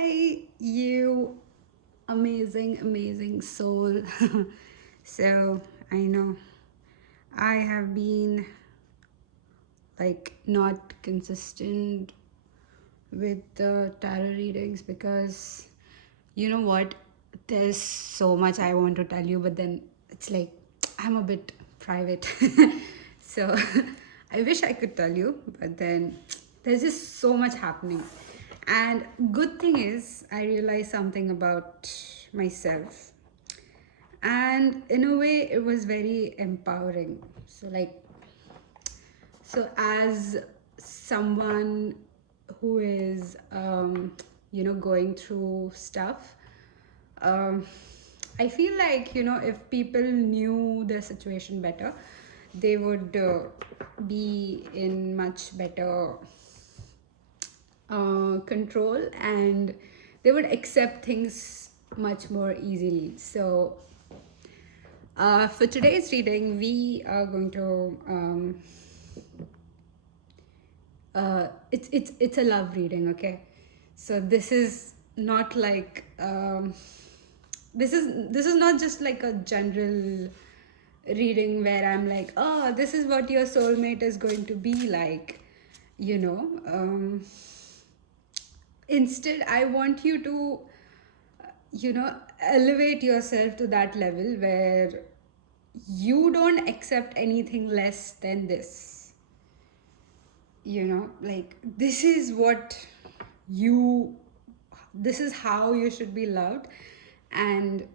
Hi, you amazing soul. So, I know I have been like not consistent with the tarot readings because you know what? There's so much I want to tell you, but then it's like I'm a bit private. So, I wish I could tell you, but then there's just so much happening. And good thing is, I realized something about myself. And in a way, it was very empowering. So as someone who is, going through stuff, um, I feel like, if people knew the situation better, they would be in much better control, and they would accept things much more easily. So, for today's reading, we are going to it's a love reading, okay? So this is not like this is not just like a general reading where I'm like, oh, this is what your soulmate is going to be like, you know. Instead, I want you to elevate yourself to that level where you don't accept anything less than this. Like, you this is how you should be loved. And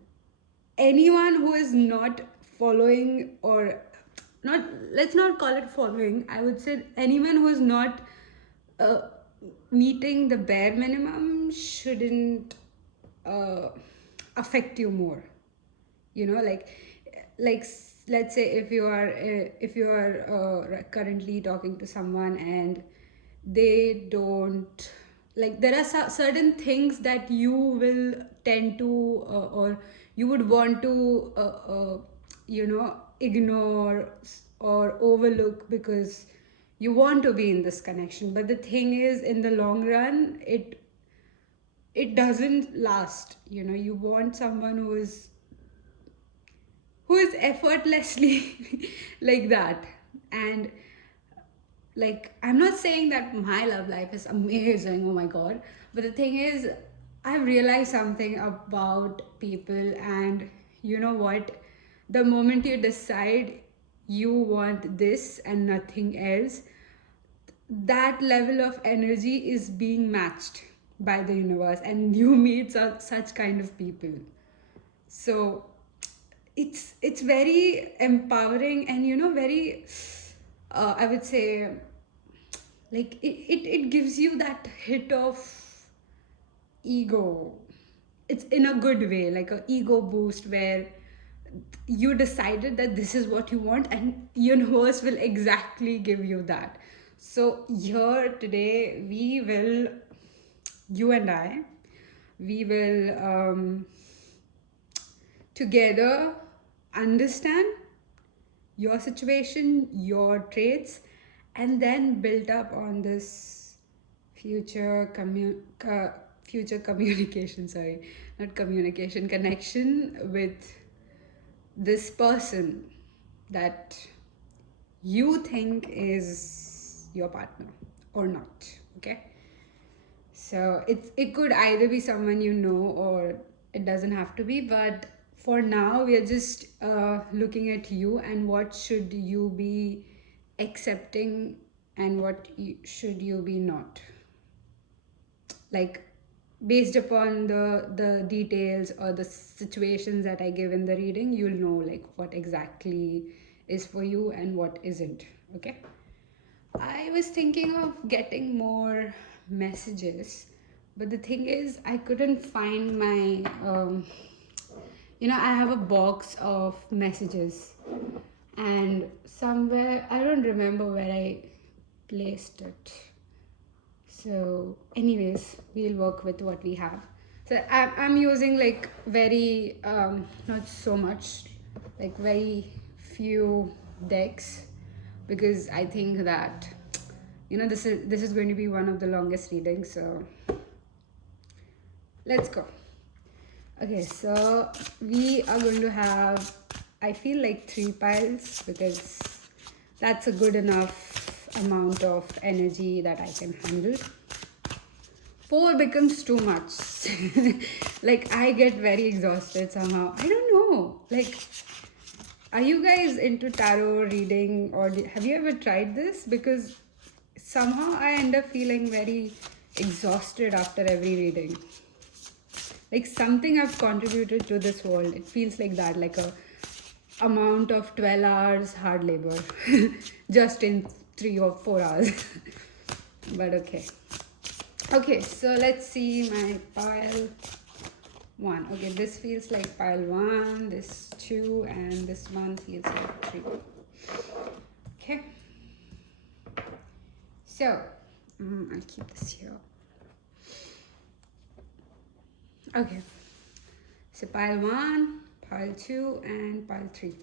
anyone who is not following, or not, let's not call it following, I would say anyone who is not uh, meeting the bare minimum shouldn't uh, affect you more. Let's say if you are currently talking to someone and they don't, like, there are certain things that you will tend to or you would want to ignore or overlook because you want to be in this connection. But the thing is, in the long run, it doesn't last. You want someone who is effortlessly like that. And, like, I'm not saying that my love life is amazing, oh my god, but the thing is, I've realized something about people. And you know what, the moment you decide you want this and nothing else, that level of energy is being matched by the universe, and you meet such kind of people. So it's very empowering, and very I would say, like, it gives you that hit of ego. It's in a good way, like a ego boost, where you decided that this is what you want, and universe will exactly give you that. So here today, you and I, we will together understand your situation, your traits, and then build up on this future communication. Sorry, not communication, connection with this person that you think is your partner or not. Okay, so it could either be someone you know, or it doesn't have to be. But for now, we are just looking at you and what should you be accepting, and what should you be not. Like, based upon the details or the situations that I give in the reading, you'll know like what exactly is for you and what isn't. Okay. I was thinking of getting more messages, but the thing is, I couldn't find my. I have a box of messages, and somewhere, I don't remember where I placed it. So, anyways, we'll work with what we have. So, I'm using like very, not so much, like very few decks, because I think that, this is going to be one of the longest readings. So, let's go. Okay, so we are going to have, I feel like 3 piles because that's a good enough amount of energy that I can handle. 4 becomes too much. Like, I get very exhausted somehow. I don't know. Like, are you guys into tarot reading, or have you ever tried this? Because somehow I end up feeling very exhausted after every reading. Like, something I've contributed to this world. It feels like that, like a amount of 12 hours hard labor just in 3 or 4 hours. But okay. Okay, so let's see my pile 1. Okay, this feels like pile 1, this 2, and this one feels like 3. Okay. So, I'll keep this here. Okay. So pile 1, pile 2, and pile 3.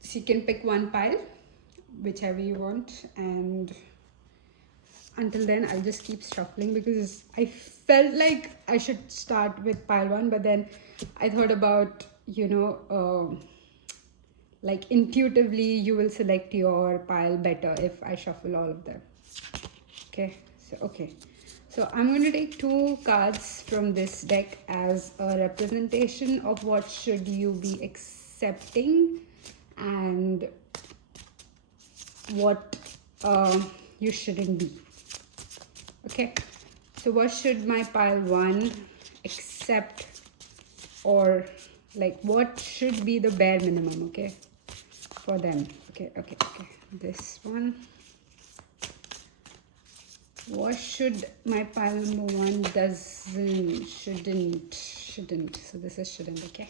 So you can pick one pile, whichever you want, and until then I'll just keep shuffling because I felt like I should start with pile 1, but then I thought about, like intuitively you will select your pile better if I shuffle all of them. Okay, so I'm going to take 2 cards from this deck as a representation of what should you be accepting and what you shouldn't be. Okay, so what should my pile 1 accept, or like what should be the bare minimum, okay, for them. Okay, this one. What should my pile number 1 shouldn't. So this is shouldn't, okay.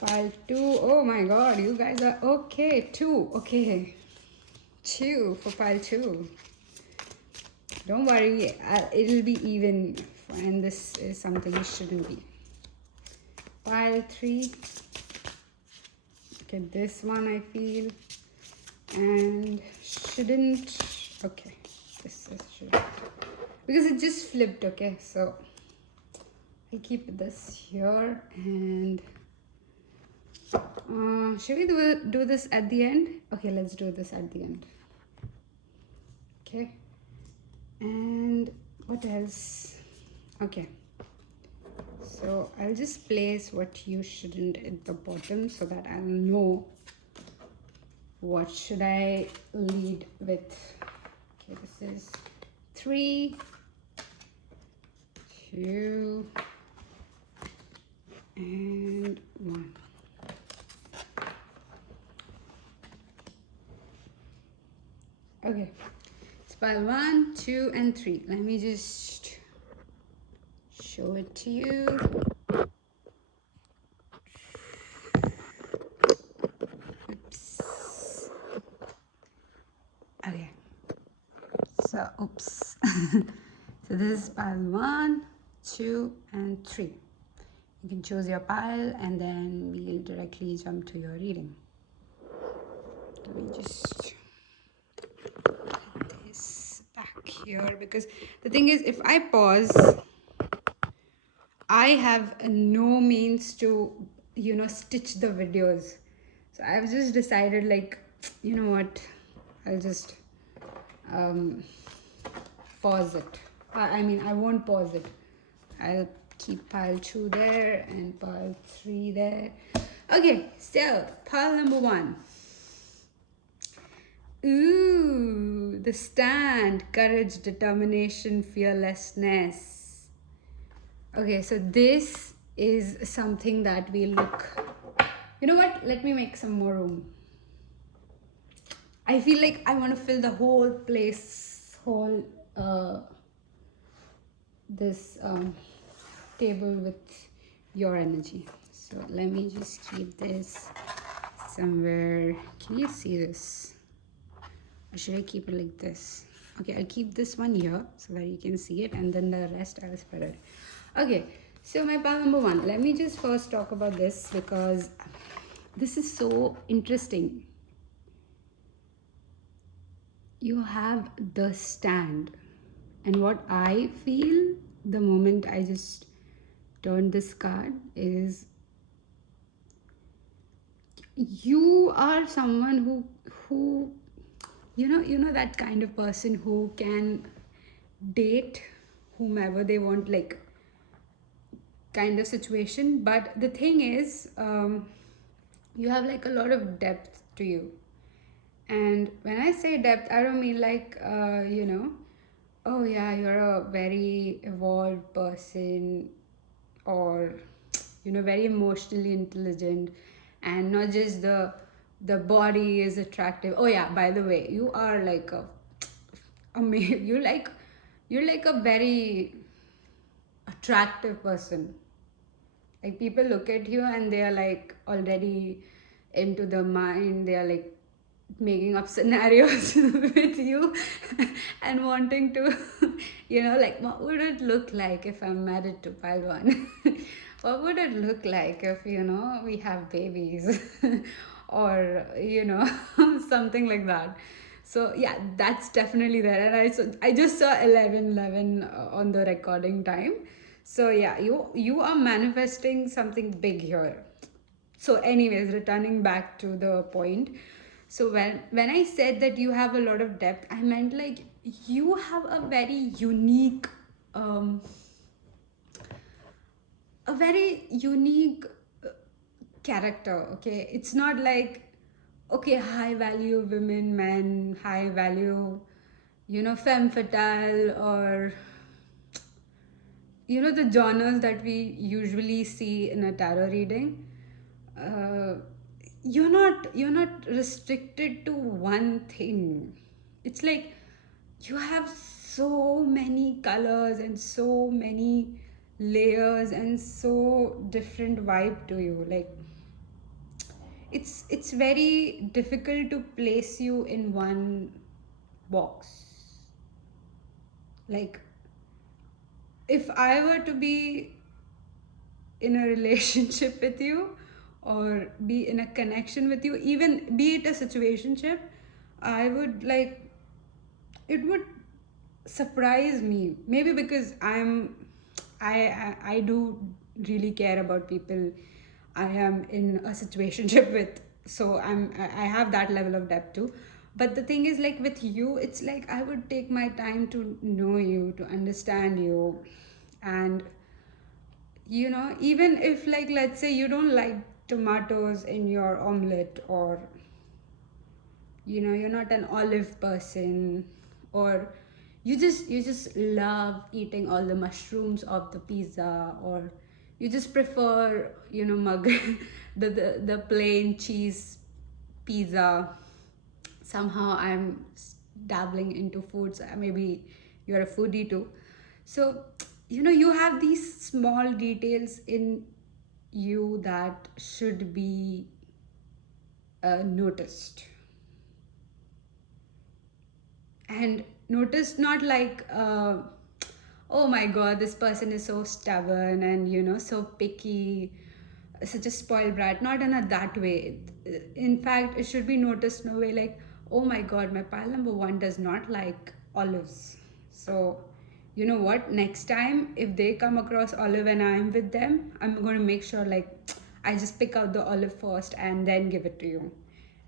Pile 2, oh my god, you guys are okay. 2, okay. 2 for pile 2. Don't worry, it'll be even, and this is something it shouldn't be. Pile 3. Okay, this one I feel, and shouldn't. Okay, this is shouldn't because it just flipped. Okay, so I'll keep this here, and should we do this at the end? Okay, let's do this at the end. Okay, and what else? Okay, so I'll just place what you shouldn't at the bottom so that I'll know what should I lead with. Okay, this is 3, 2, and 1. Okay, it's pile 1, 2, and 3. Let me just show it to you. Okay, so oops. So this is pile 1, 2, and 3. You can choose your pile and then we'll directly jump to your reading. Let me just put this back here because the thing is, if I pause, I have no means to, stitch the videos. So I've just decided, like, you know what, I'll just pause it. I mean, I won't pause it. I'll keep pile 2 there and pile 3 there. Okay, so pile number 1. Ooh, the stand, courage, determination, fearlessness. Okay, so this is something that we look. You know what? Let me make some more room. I feel like I want to fill the whole place, this table with your energy. So let me just keep this somewhere. Can you see this? Or should I keep it like this? Okay, I'll keep this one here so that you can see it, and then the rest I'll spread it. Okay, so my pile number 1. Let me just first talk about this because this is so interesting. You have the stand. And what I feel the moment I just turned this card is you are someone who you know that kind of person who can date whomever they want, like, kind of situation. But the thing is, you have like a lot of depth to you. And when I say depth, I don't mean like, oh yeah, you're a very evolved person, or very emotionally intelligent, and not just the body is attractive. Oh yeah, by the way, you are like you're like a very attractive person. Like, people look at you and they are like already into the mind, they are like making up scenarios with you and wanting to like, what would it look like if I'm married to Palwan? What would it look like if we have babies? Or something like that. So yeah, that's definitely there. And I just saw 11:11 on the recording time. So yeah, you are manifesting something big here. So anyways, returning back to the point. So when I said that you have a lot of depth, I meant like you have um a very unique uh, character. Okay, it's not like, okay, high value women, men, high value femme fatale, or the genres that we usually see in a tarot reading. uh, you're not restricted to one thing. It's like you have so many colors and so many layers and so different vibe to you. Like, it's very difficult to place you in one box. Like, if I were to be in a relationship with you, or be in a connection with you, even be it a situationship, I would like, it would surprise me, maybe because I do really care about people I am in a situationship with. So I have that level of depth too. But the thing is, like, with you, it's like I would take my time to know you, to understand you. And even if, like, let's say you don't like tomatoes in your omelette, or you're not an olive person, or you just love eating all the mushrooms of the pizza, or you just prefer mug the plain cheese pizza. Somehow I'm dabbling into foods. Maybe you're a foodie too. So you have these small details in you that should be noticed. And noticed, not like, oh my god, this person is so stubborn and so picky, such a spoiled brat. Not in a that way. In fact, it should be noticed in a way like, oh my god, my pile number one does not like olives. So you know what, next time if they come across olive and I'm with them, I'm going to make sure, like, I just pick out the olive first and then give it to you.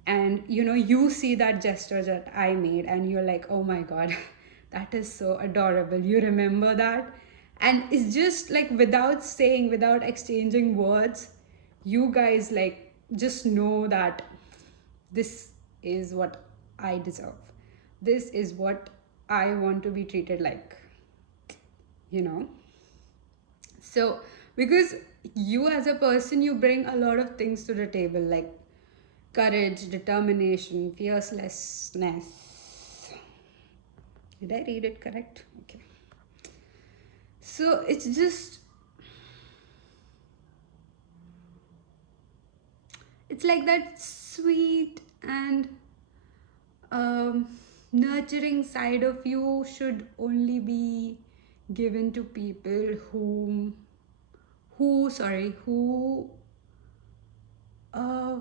And you see that gesture that I made, and you're like, oh my god, that is so adorable, you remember that. And it's just like, without saying, without exchanging words, you guys, like, just know that this is what I deserve, this is what I want to be treated like, you know so because you, as a person, you bring a lot of things to the table, like courage, determination, fearlessness. Did I read it correct? Okay. So it's like that sweet and nurturing side of you should only be given to people who uh,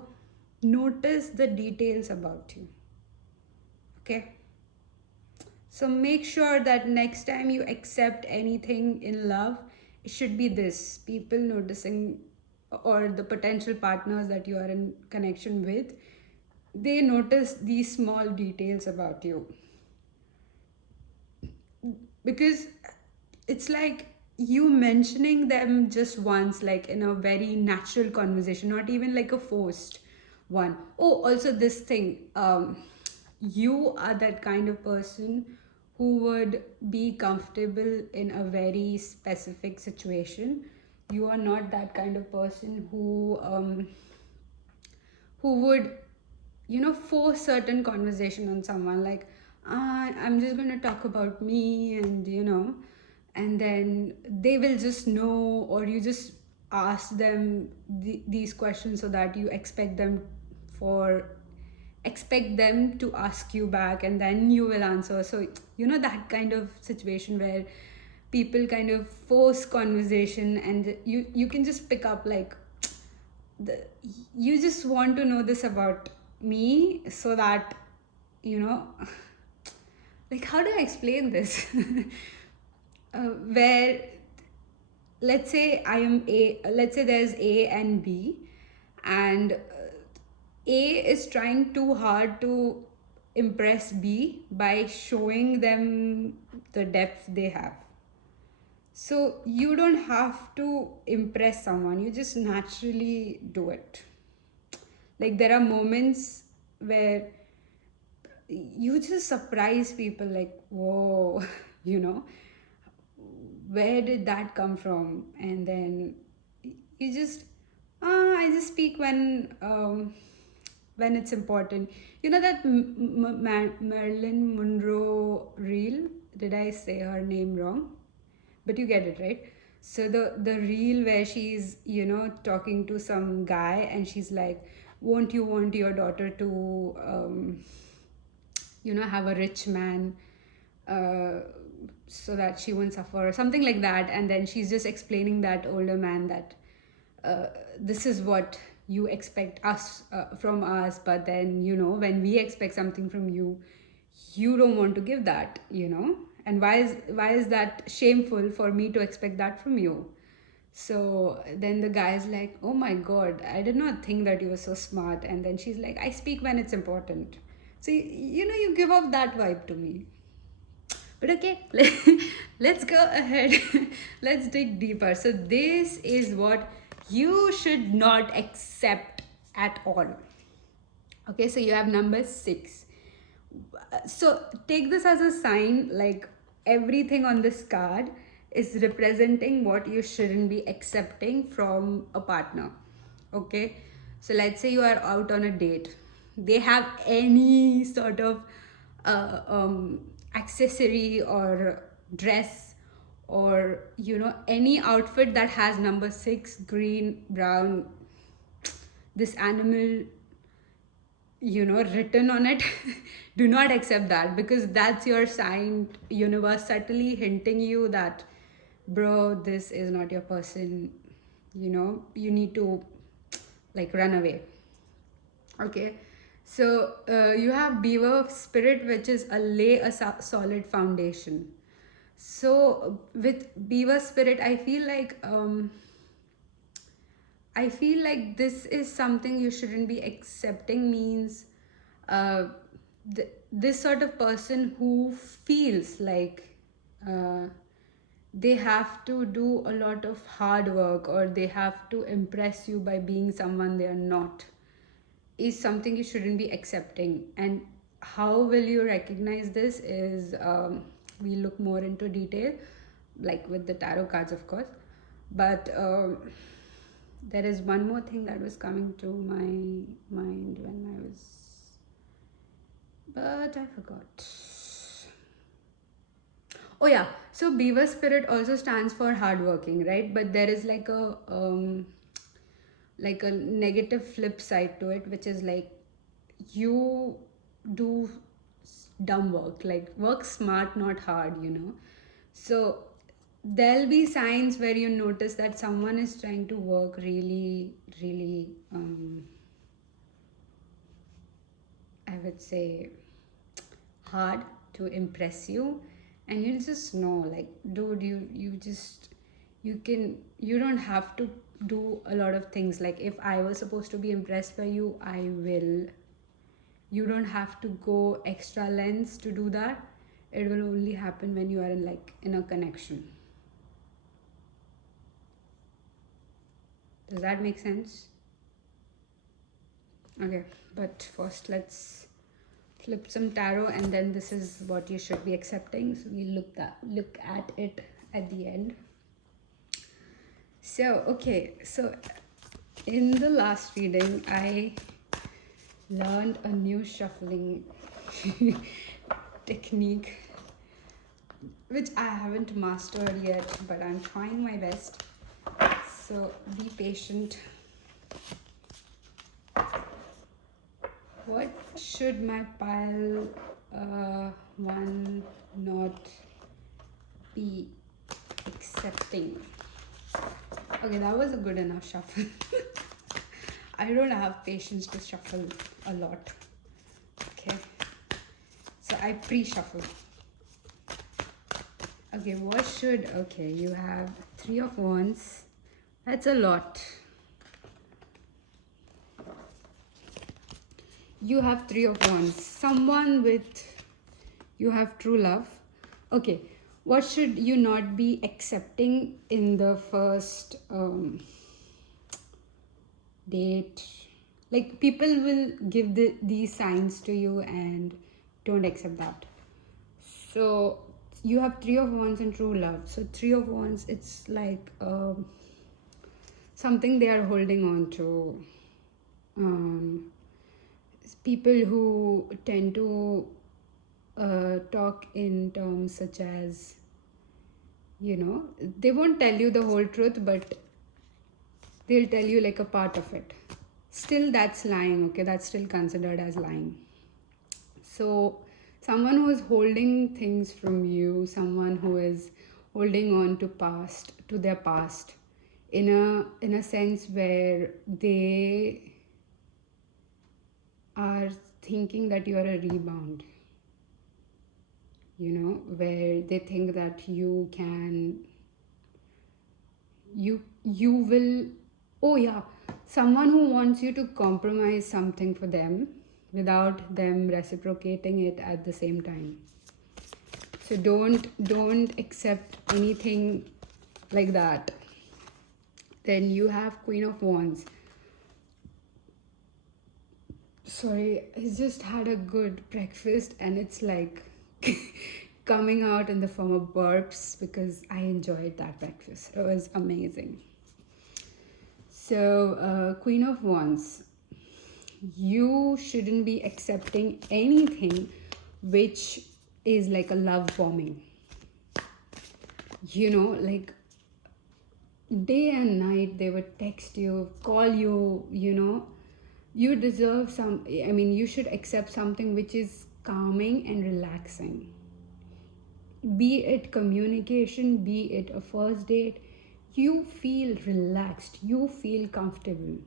notice the details about you. Okay. So make sure that next time you accept anything in love, it should be this: people noticing, or the potential partners that you are in connection with, they notice these small details about you. Because it's like you mentioning them just once, like in a very natural conversation, not even like a forced one. Oh, also this thing, you are that kind of person who would be comfortable in a very specific situation. You are not that kind of person who would, force certain conversation on someone, like, I'm just going to talk about me, and and then they will just know, or you just ask them these questions so that you for expect them to ask you back, and then you will answer. So that kind of situation where people kind of force conversation, and you can just pick up, like, the, you just want to know this about me, so that you know like, how do I explain this? Where, let's say there's A and B, and A is trying too hard to impress B by showing them the depth they have. So you don't have to impress someone, you just naturally do it. Like, there are moments where you just surprise people, like, whoa, you know, where did that come from? And then you just, I just speak when it's important. You know that Marilyn Monroe reel? Did I say her name wrong? But you get it, right? So the reel where she's talking to some guy, and she's like, won't you want your daughter to have a rich man, uh, so that she won't suffer, or something like that. And then she's just explaining that older man that, uh, this is what you expect us from us, but then when we expect something from you, you don't want to give that. And why is that shameful for me to expect that from you? So then the guy's like, oh my god, I did not think that you were so smart. And then she's like, I speak when it's important. So you give off that vibe to me. But okay, let's go ahead. Let's dig deeper. So this is what you should not accept at all. Okay, so you have number 6. So take this as a sign, like, everything on this card is representing what you shouldn't be accepting from a partner. Okay, so let's say you are out on a date, they have any sort of accessory or dress, or any outfit that has number 6, green, brown, this animal written on it. Do not accept that, because that's your sign, universe subtly hinting you that, bro, this is not your person. You need to, like, run away. Okay, so you have beaver spirit, which is lay a solid foundation. So with beaver spirit, I feel like this is something you shouldn't be accepting. Means uh, this sort of person who feels like uh, they have to do a lot of hard work, or they have to impress you by being someone they are not, is something you shouldn't be accepting. And how will you recognize this is, we look more into detail, like with the tarot cards, of course. But there is one more thing that was coming to my mind when I was, but I forgot. Oh yeah, so beaver spirit also stands for hardworking, right? But there is like a negative flip side to it, which is like, you do dumb work, like work smart, not hard. So there'll be signs where you notice that someone is trying to work really, really, I would say, hard, to impress you, and you'll just know, like, dude, you don't have to do a lot of things. Like, if I was supposed to be impressed by you, I will. You don't have to go extra lengths to do that. It will only happen when you are in a connection. Does that make sense? Okay, but first let's flip some tarot, and then this is what you should be accepting. So we look at it at the end. So okay, so in the last reading, I learned a new shuffling technique, which I haven't mastered yet, but I'm trying my best. So be patient. What should my pile one not be accepting? Okay, that was a good enough shuffle. I don't have patience to shuffle a lot. Okay, so I pre-shuffle. Okay, what should, okay, you have 3 of Wands. That's a lot. You have 3 of Wands. Someone with, you have true love. Okay, what should you not be accepting in the first date? Like, people will give these signs to you and don't accept that. So you have 3 of Wands and true love. So 3 of Wands, it's like something they are holding on to. People who tend to talk in terms such as, they won't tell you the whole truth, but they'll tell you like a part of it. Still, that's lying, okay? That's still considered as lying. So someone who is holding things from you, someone who is holding on to their past, in a sense where they are thinking that you are a rebound, where they think that you will, oh yeah, someone who wants you to compromise something for them without them reciprocating it at the same time. So don't accept anything like that. Then you have Queen of Wands. Sorry, I just had a good breakfast and it's like coming out in the form of burps because I enjoyed that breakfast. It was amazing. So, Queen of Wands, you shouldn't be accepting anything which is like a love bombing. Like day and night they would text you, call you, you deserve you should accept something which is calming and relaxing. Be it communication, be it a first date, you feel relaxed, you feel comfortable.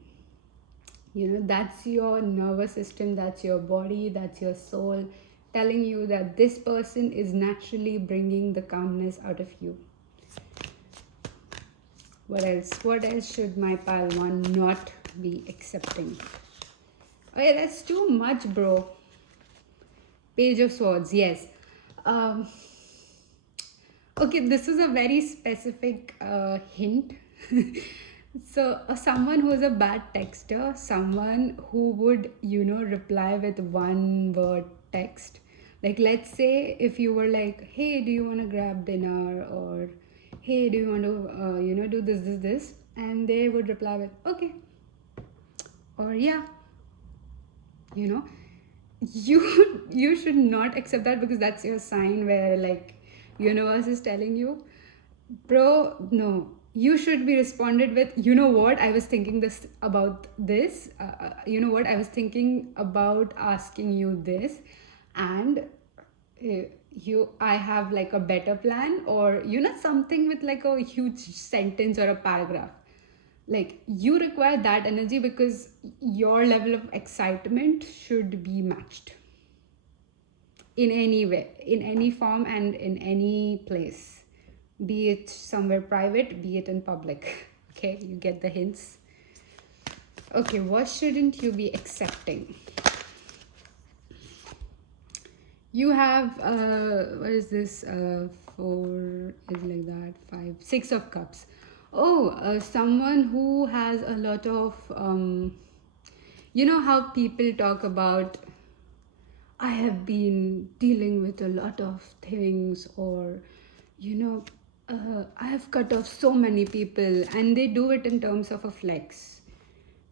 That's your nervous system, that's your body, that's your soul telling you that this person is naturally bringing the calmness out of you. What else should my pile one not be accepting? Okay, that's too much, bro. Page of Swords, yes. Okay, this is a very specific hint. So someone who is a bad texter, someone who would, reply with one word text. Like, let's say if you were like, hey, do you want to grab dinner? Or, hey, do you want to, do this? And they would reply with, okay. Or, yeah. You should not accept that, because that's your sign where, like, universe is telling you, bro, no. You should be responded with, what, I was thinking about this. I was thinking about asking you this, and I have like a better plan, or something with like a huge sentence or a paragraph. Like, you require that energy because your level of excitement should be matched. in any way, in any form, and in any place, be it somewhere private, be it in public. Okay, you get the hints. Okay, what shouldn't you be accepting? You have what is this? Four is like that. Five, six of cups. Oh, someone who has a lot of you know how people talk about, I have been dealing with a lot of things, or you know, I have cut off so many people, and they do it in terms of a flex.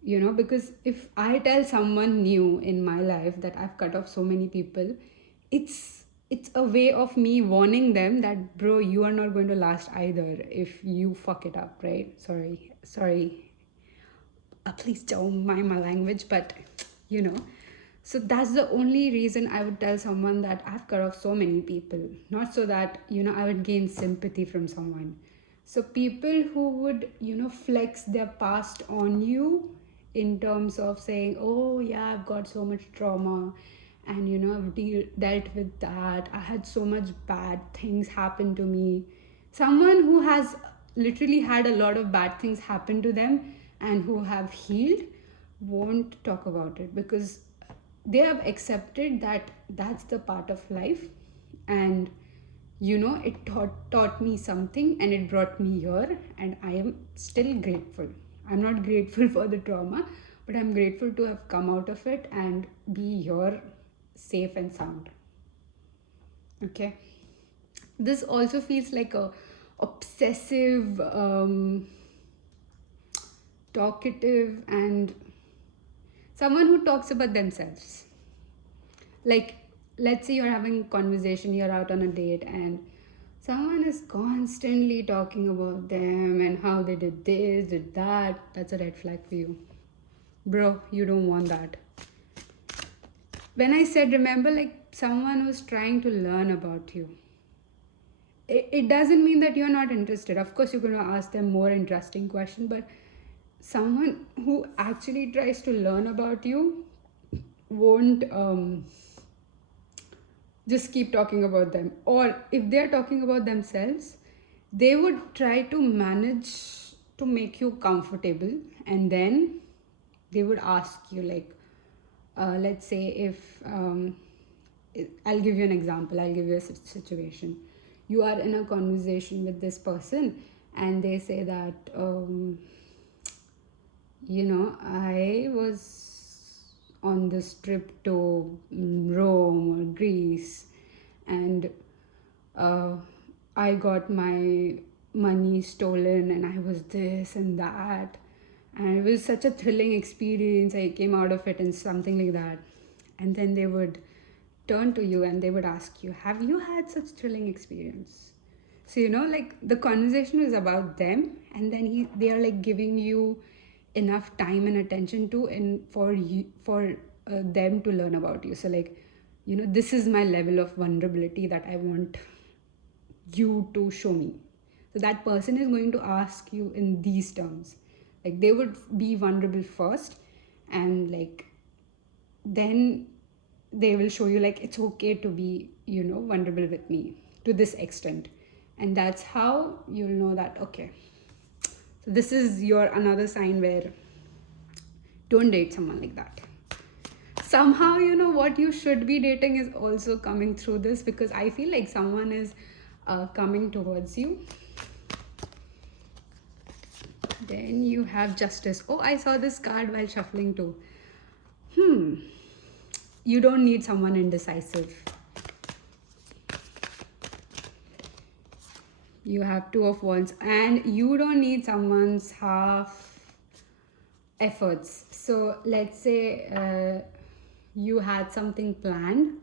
You know, because if I tell someone new in my life that I've cut off so many people, it's a way of me warning them that, bro, you are not going to last either if you fuck it up, right? Sorry, please don't mind my language, but you know. So that's the only reason I would tell someone that I've cut off so many people, not so that, you know, I would gain sympathy from someone. So people who would, you know, flex their past on you in terms of saying, oh yeah, I've got so much trauma, and you know, I've dealt with that, I had so much bad things happen to me. Someone who has literally had a lot of bad things happen to them and who have healed won't talk about it, because they have accepted that that's the part of life. And you know, it taught me something, and it brought me here, and I am still grateful. I'm not grateful for the trauma, but I'm grateful to have come out of it and be here safe and sound. Okay, this also feels like a obsessive, talkative, and someone who talks about themselves. Like, let's say you're having a conversation, you're out on a date, and someone is constantly talking about them and how they did this, did that. That's a red flag for you, bro. You don't want that. When I said, remember, like, someone who's trying to learn about you, it doesn't mean that you're not interested. Of course, you're going to ask them more interesting questions, but someone who actually tries to learn about you won't just keep talking about them. Or if they're talking about themselves, they would try to manage to make you comfortable, and then they would ask you, like, let's say if I'll give you an example, I'll give you a situation. You are in a conversation with this person, and they say that you know, I was on this trip to Rome or Greece, and uh, I got my money stolen, and I was this and that, and it was such a thrilling experience. I came out of it and something like that. And then they would turn to you and they would ask you, have you had such thrilling experience? So you know, like, the conversation is about them, and then they are like giving you enough time and attention to, and for you, for them to learn about you. So like, you know, this is my level of vulnerability that I want you to show me. So that person is going to ask you in these terms. Like, they would be vulnerable first, and like, then they will show you, like, it's okay to be, you know, vulnerable with me to this extent. And that's how you'll know that, okay, so this is your another sign where don't date someone like that. Somehow, you know, what you should be dating is also coming through this, because I feel like someone is coming towards you. Then you have justice. Oh, I saw this card while shuffling too. You don't need someone indecisive. You have two of wands, and you don't need someone's half efforts. So let's say you had something planned,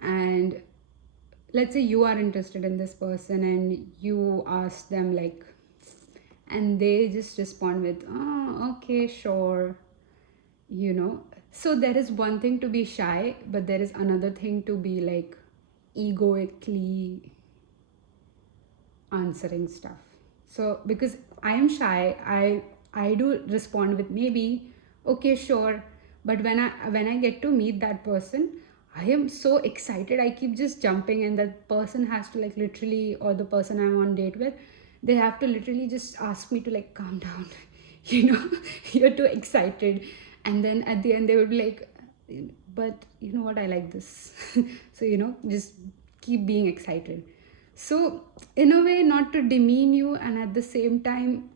and let's say you are interested in this person, and you ask them, like, and they just respond with, oh, okay, sure, you know. So there is one thing to be shy, but there is another thing to be like egoically answering stuff. So because I am shy, I do respond with maybe, okay, sure. But when I get to meet that person, I am so excited. I keep just jumping, and that person has to like literally, or the person I'm on date with, they have to literally just ask me to like calm down. You know, you're too excited. And then at the end, they would be like, but you know what? I like this. So, just keep being excited. So, in a way, not to demean you, and at the same time,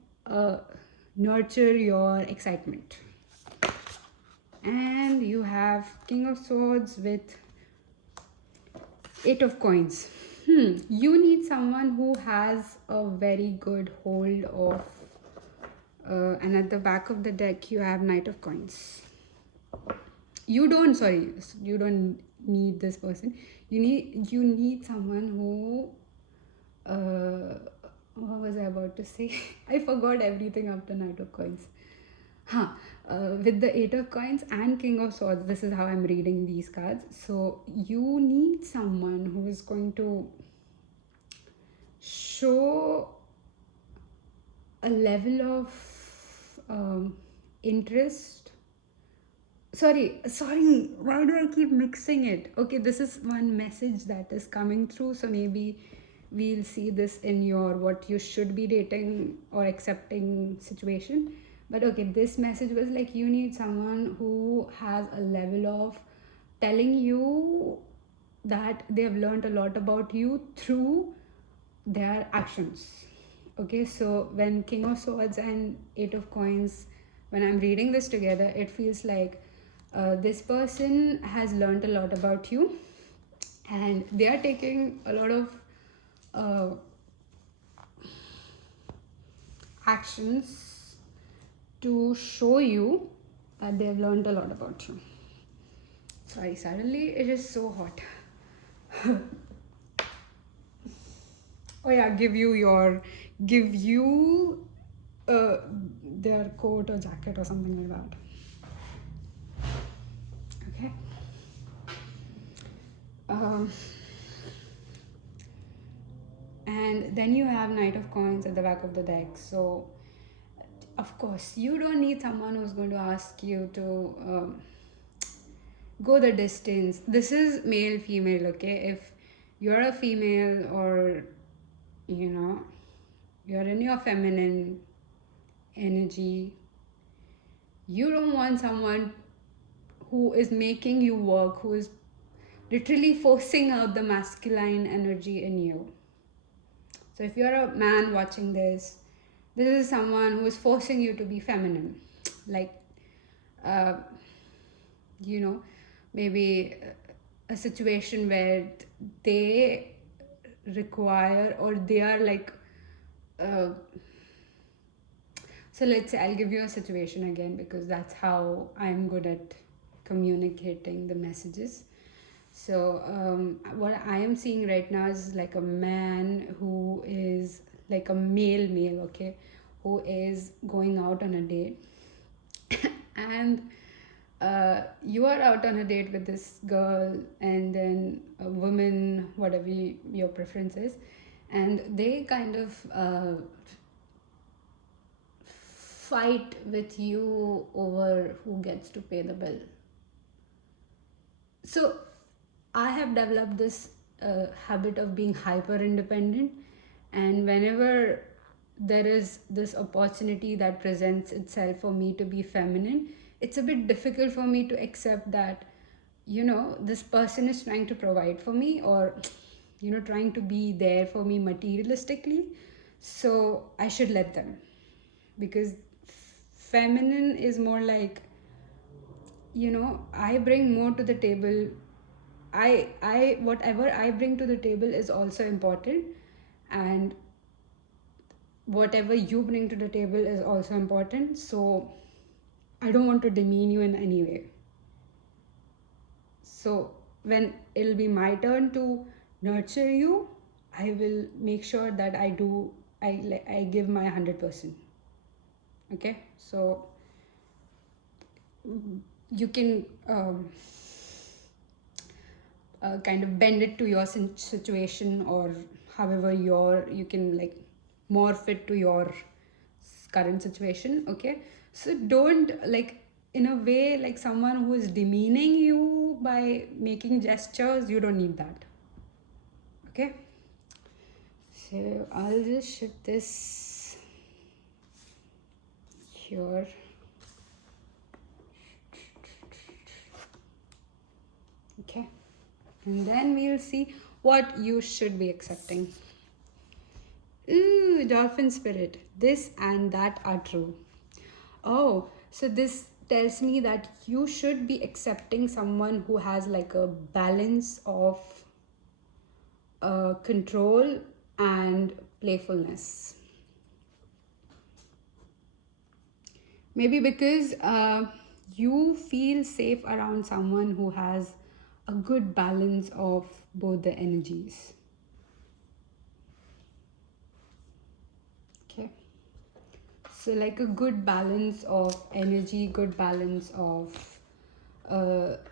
nurture your excitement. And you have King of Swords with Eight of Coins. You need someone who has a very good hold of, and at the back of the deck you have Knight of Coins. You don't need this person. You need someone who, what was I about to say? I forgot everything after Knight of Coins. Huh. With the Eight of Coins and King of Swords, this is how I'm reading these cards. So you need someone who is going to show a level of interest. Sorry, why do I keep mixing it? Okay, this is one message that is coming through, so maybe we'll see this in your what you should be dating or accepting situation. But okay, this message was like you need someone who has a level of telling you that they have learned a lot about you through their actions. Okay, so when King of Swords and Eight of Coins, when I'm reading this together, it feels like this person has learned a lot about you, and they are taking a lot of uh, actions to show you that they have learned a lot about you. Sorry, suddenly it is so hot. Oh yeah, give you their coat or jacket or something like that. Okay. And then you have Knight of Coins at the back of the deck. So of course you don't need someone who's going to ask you to go the distance. This is male female, okay? If you're a female, or you're in your feminine energy, you don't want someone who is making you work, who is literally forcing out the masculine energy in you. So if you're a man watching this is someone who is forcing you to be feminine. Like, uh, maybe a situation where they require, or they are like, uh, so let's say I'll give you a situation again, because that's how I'm good at communicating the messages. So what I am seeing right now is like a man who is like a male, okay, who is going out on a date, and you are out on a date with this girl, and then a woman, whatever your preference is, and they kind of fight with you over who gets to pay the bill. So I have developed this habit of being hyper independent, and whenever there is this opportunity that presents itself for me to be feminine, it's a bit difficult for me to accept that this person is trying to provide for me, or trying to be there for me materialistically. So I should let them, because feminine is more like, I bring more to the table. I whatever I bring to the table is also important, and whatever you bring to the table is also important. So I don't want to demean you in any way. So when it'll be my turn to nurture you, I will make sure that I give my 100%. Okay, so you can kind of bend it to your situation, or however you can like morph it to your current situation. Okay, so don't like in a way like someone who is demeaning you by making gestures. You don't need that. Okay, so I'll just shift this here. Okay, and then we'll see what you should be accepting. Ooh, dolphin spirit, this and that are true. Oh, so this tells me that you should be accepting someone who has like a balance of control and playfulness. Maybe because you feel safe around someone who has a good balance of both the energies. Okay. So, like a good balance of energy, good balance of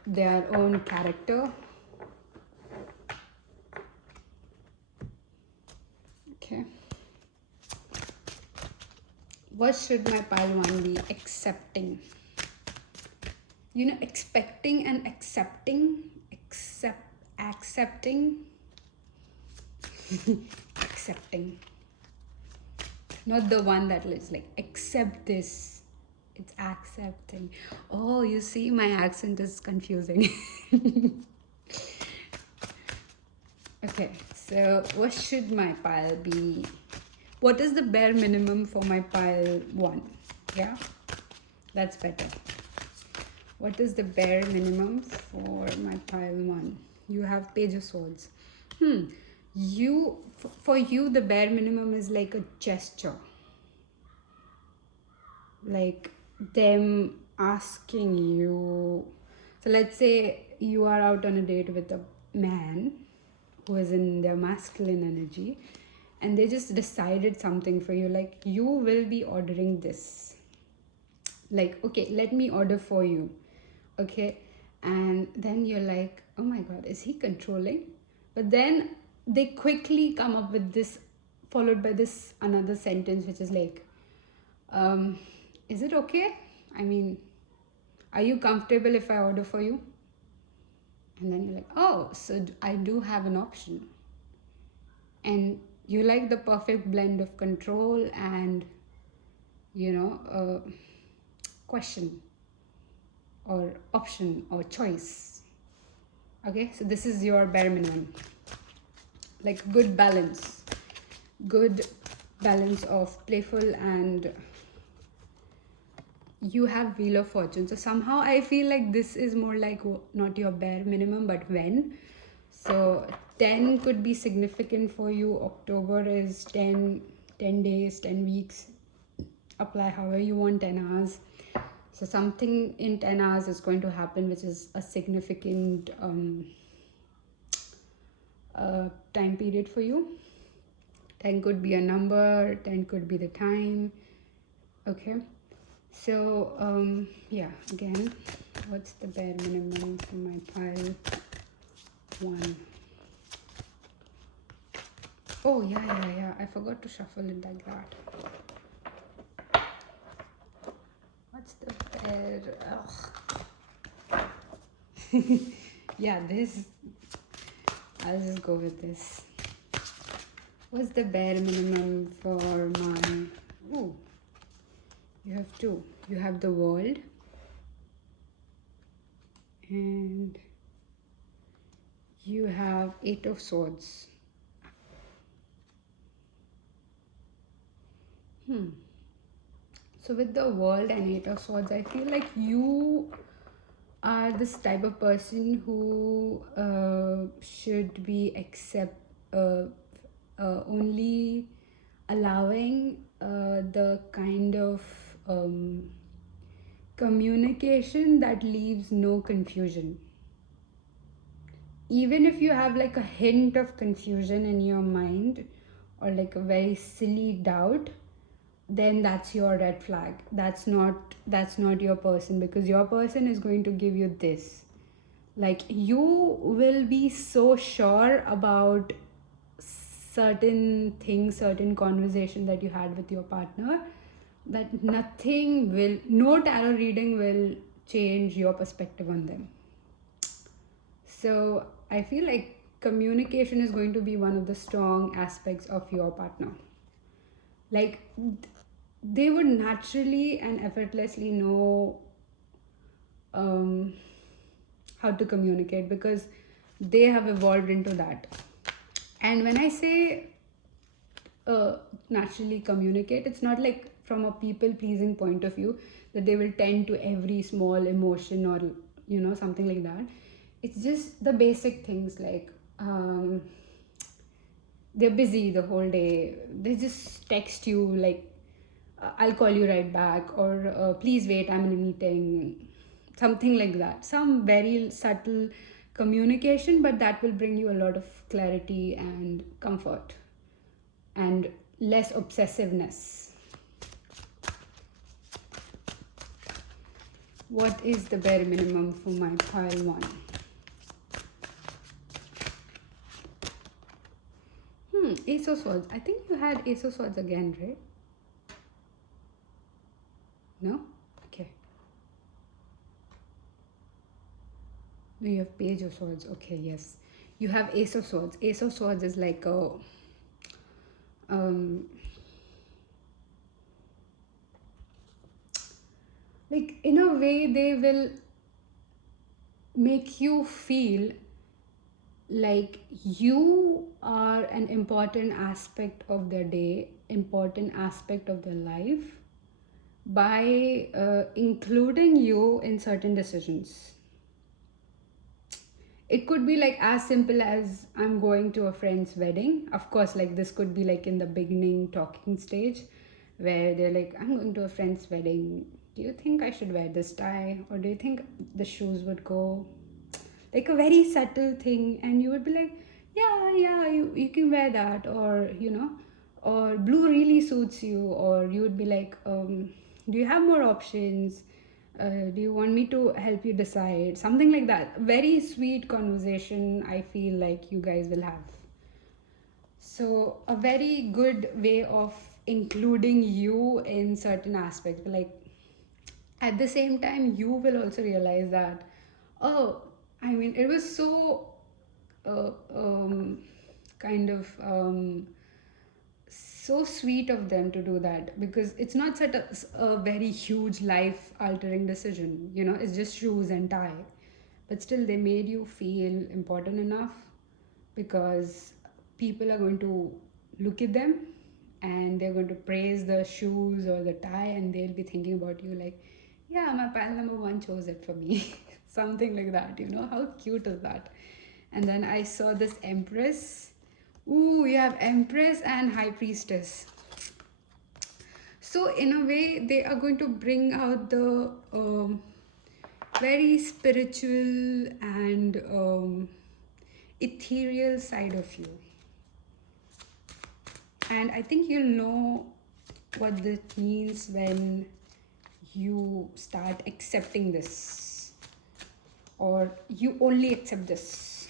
their own character. Okay. What should my pile one be accepting? You know, expecting and accepting. Accepting. Accepting. Not the one that is like, accept this. It's accepting. Oh, you see, my accent is confusing. Okay, so what should my pile be? What is the bare minimum for my pile one? Yeah, that's better. What is the bare minimum for my pile one? You have Page of Swords. For you, the bare minimum is like a gesture. Like them asking you. So let's say you are out on a date with a man who is in their masculine energy, and they just decided something for you, like you will be ordering this. Like, okay, let me order for you. Okay, and then you're like, oh my god, is he controlling? But then they quickly come up with this, followed by this another sentence which is like, is it okay? I mean, are you comfortable if I order for you? And then you're like, oh, so I do have an option. And you like the perfect blend of control and, question or option or choice. Okay, so this is your bare minimum. Like good balance of playful, and you have Wheel of Fortune. So somehow I feel like this is more like not your bare minimum, but when. So 10 could be significant for you. October is 10 days, 10 weeks. Apply however you want, 10 hours. So something in 10 hours is going to happen, which is a significant time period for you. 10 could be a number, 10 could be the time. Okay. So, yeah, again, what's the bare minimum for my pile one? Oh, yeah. I forgot to shuffle it like that. What's the bare? Yeah, this. I'll just go with this. What's the bare minimum for my... Oh, you have two. You have the World and you have Eight of Swords. So with the World and Eight of Swords, I feel like you are this type of person who should be only allowing the kind of communication that leaves no confusion. Even if you have like a hint of confusion in your mind or like a very silly doubt, then that's your red flag. That's not your person, because your person is going to give you this. Like, you will be so sure about certain things, certain conversation that you had with your partner, that no tarot reading will change your perspective on them. So I feel like communication is going to be one of the strong aspects of your partner. Like they would naturally and effortlessly know um, how to communicate because they have evolved into that. And when I say naturally communicate, it's not like from a people pleasing point of view that they will tend to every small emotion or something like that. It's just the basic things like they're busy the whole day, they just text you like I'll call you right back, or please wait, I'm in a meeting, something like that. Some very subtle communication, but that will bring you a lot of clarity and comfort and less obsessiveness. What is the bare minimum for my pile one? Ace of Swords. I think you had Ace of Swords again, right? No? Okay. No, you have Page of Swords. Okay, yes. You have Ace of Swords. Ace of Swords is like a like in a way they will make you feel like you are an important aspect of their day, important aspect of their life by including you in certain decisions. It could be like as simple as I'm going to a friend's wedding. Of course, like this could be like in the beginning talking stage where they're like, I'm going to a friend's wedding. Do you think I should wear this tie? Or do you think the shoes would go? Like a very subtle thing. And you would be like, yeah, you can wear that. Or, or blue really suits you. Or you would be like, do you have more options? Do you want me to help you decide? Something like that. Very sweet conversation I feel like you guys will have. So a very good way of including you in certain aspects. Like at the same time, you will also realize that, oh, I mean, it was so uh, um, kind of so sweet of them to do that, because it's not such a very huge life altering decision, it's just shoes and tie, but still they made you feel important enough because people are going to look at them and they're going to praise the shoes or the tie, and they'll be thinking about you like, yeah, my pal number one chose it for me. Something like that, how cute is that? And then I saw this Empress. Ooh, you have Empress and High Priestess. So in a way, they are going to bring out the very spiritual and ethereal side of you. And I think you'll know what this means when you start accepting this, or you only accept this.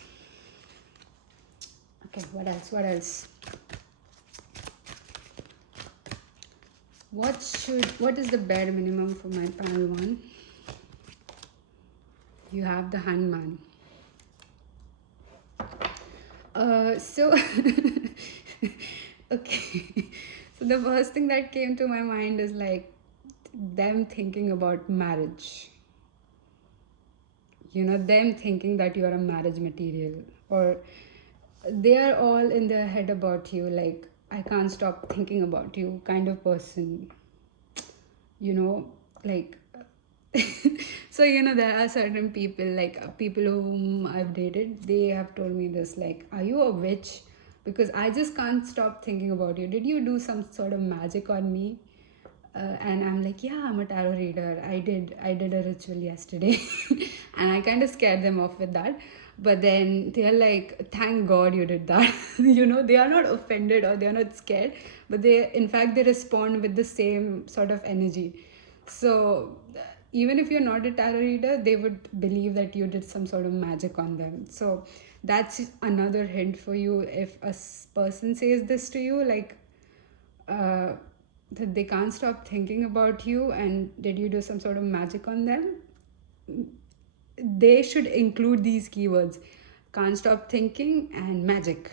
Okay, what else? What is the bare minimum for my panel one? You have the Hangman. So okay. So the first thing that came to my mind is like them thinking about marriage. Them thinking that you are a marriage material, or they are all in their head about you, like I can't stop thinking about you kind of person. Like so there are certain people, like people whom I've dated, they have told me this, like, are you a witch? Because I just can't stop thinking about you. Did you do some sort of magic on me? And I'm like, yeah, I'm a tarot reader. I did a ritual yesterday. And I kind of scared them off with that. But then they're like, thank God you did that. They are not offended or they are not scared, but in fact they respond with the same sort of energy. So even if you're not a tarot reader, they would believe that you did some sort of magic on them. So that's another hint for you. If a person says this to you, like that they can't stop thinking about you, and did you do some sort of magic on them? they should include these keywords: can't stop thinking and magic,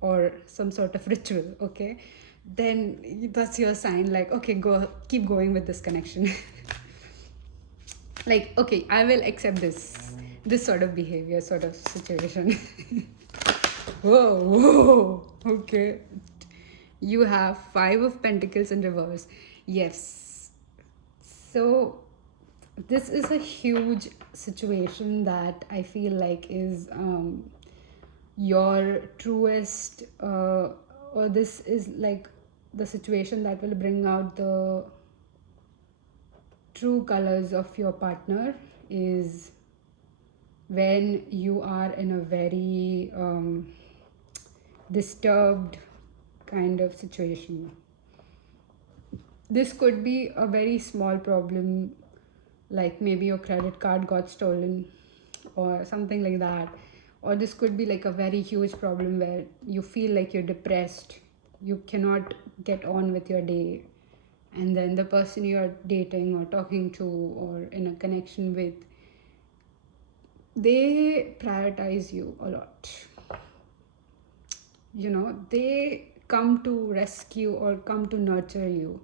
or some sort of ritual. Okay, then that's your sign, like, okay, go, keep going with this connection. Like, okay, I will accept this sort of behavior, sort of situation. Whoa, okay. You have Five of Pentacles in reverse. Yes. So this is a huge situation that I feel like is your truest, or this is like the situation that will bring out the true colors of your partner, is when you are in a very disturbed kind of situation. This could be a very small problem, like maybe your credit card got stolen or something like that. Or this could be like a very huge problem where you feel like you're depressed, you cannot get on with your day, and then the person you're dating or talking to or in a connection with, they prioritize you a lot. You know, they come to rescue or come to nurture you.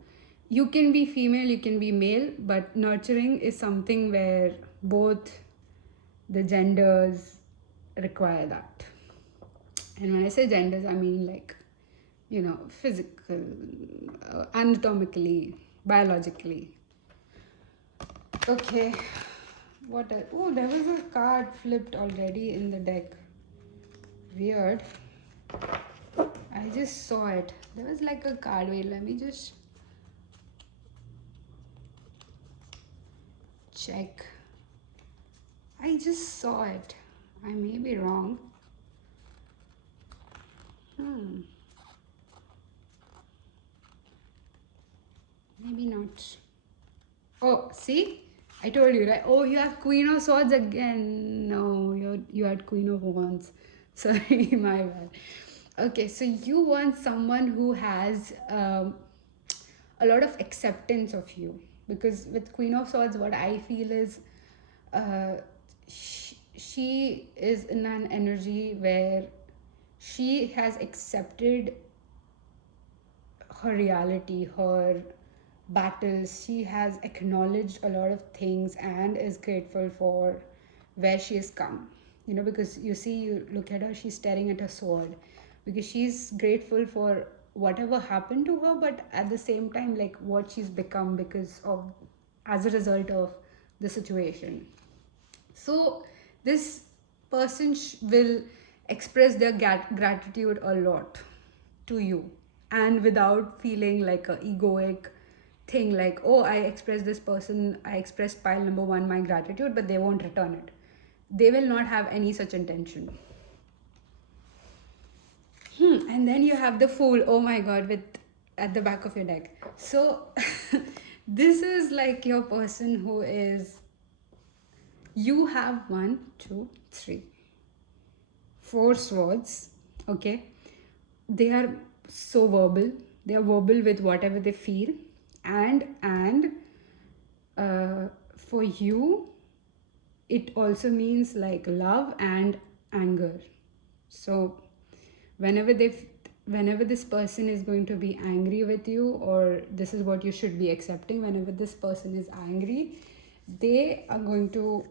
You can be female, you can be male, but nurturing is something where both the genders require that. And when I say genders, I mean like, you know, physical, anatomically, biologically. Okay, what else? Oh, there was a card flipped already in the deck. Weird. I just saw it. There was like a card. Wait, let me just check. I just saw it. I may be wrong. Maybe not. Oh, see? I told you, right? Oh, you have Queen of Swords again. No, you had Queen of Wands. Sorry, my bad. Okay, so you want someone who has a lot of acceptance of you. Because with Queen of Swords, what I feel is uh, she is in an energy where she has accepted her reality, her battles. She has acknowledged a lot of things and is grateful for where she has come. You know, because you see, you look at her, she's staring at her sword, because she's grateful for whatever happened to her, but at the same time, like what she's become because of, as a result of the situation. So this person will express their gratitude a lot to you, and without feeling like a egoic thing, like, oh, I expressed this person, I expressed pile number one my gratitude, but they won't return it. They will not have any such intention. And then you have the Fool. Oh my god, with at the back of your deck. So this is like your person who is, you have one, two, three, four swords. Okay, they are so verbal. They are verbal with whatever they feel, and for you, it also means like love and anger. So whenever they whenever this person is going to be angry with you, or this is what you should be accepting, whenever this person is angry, they are going to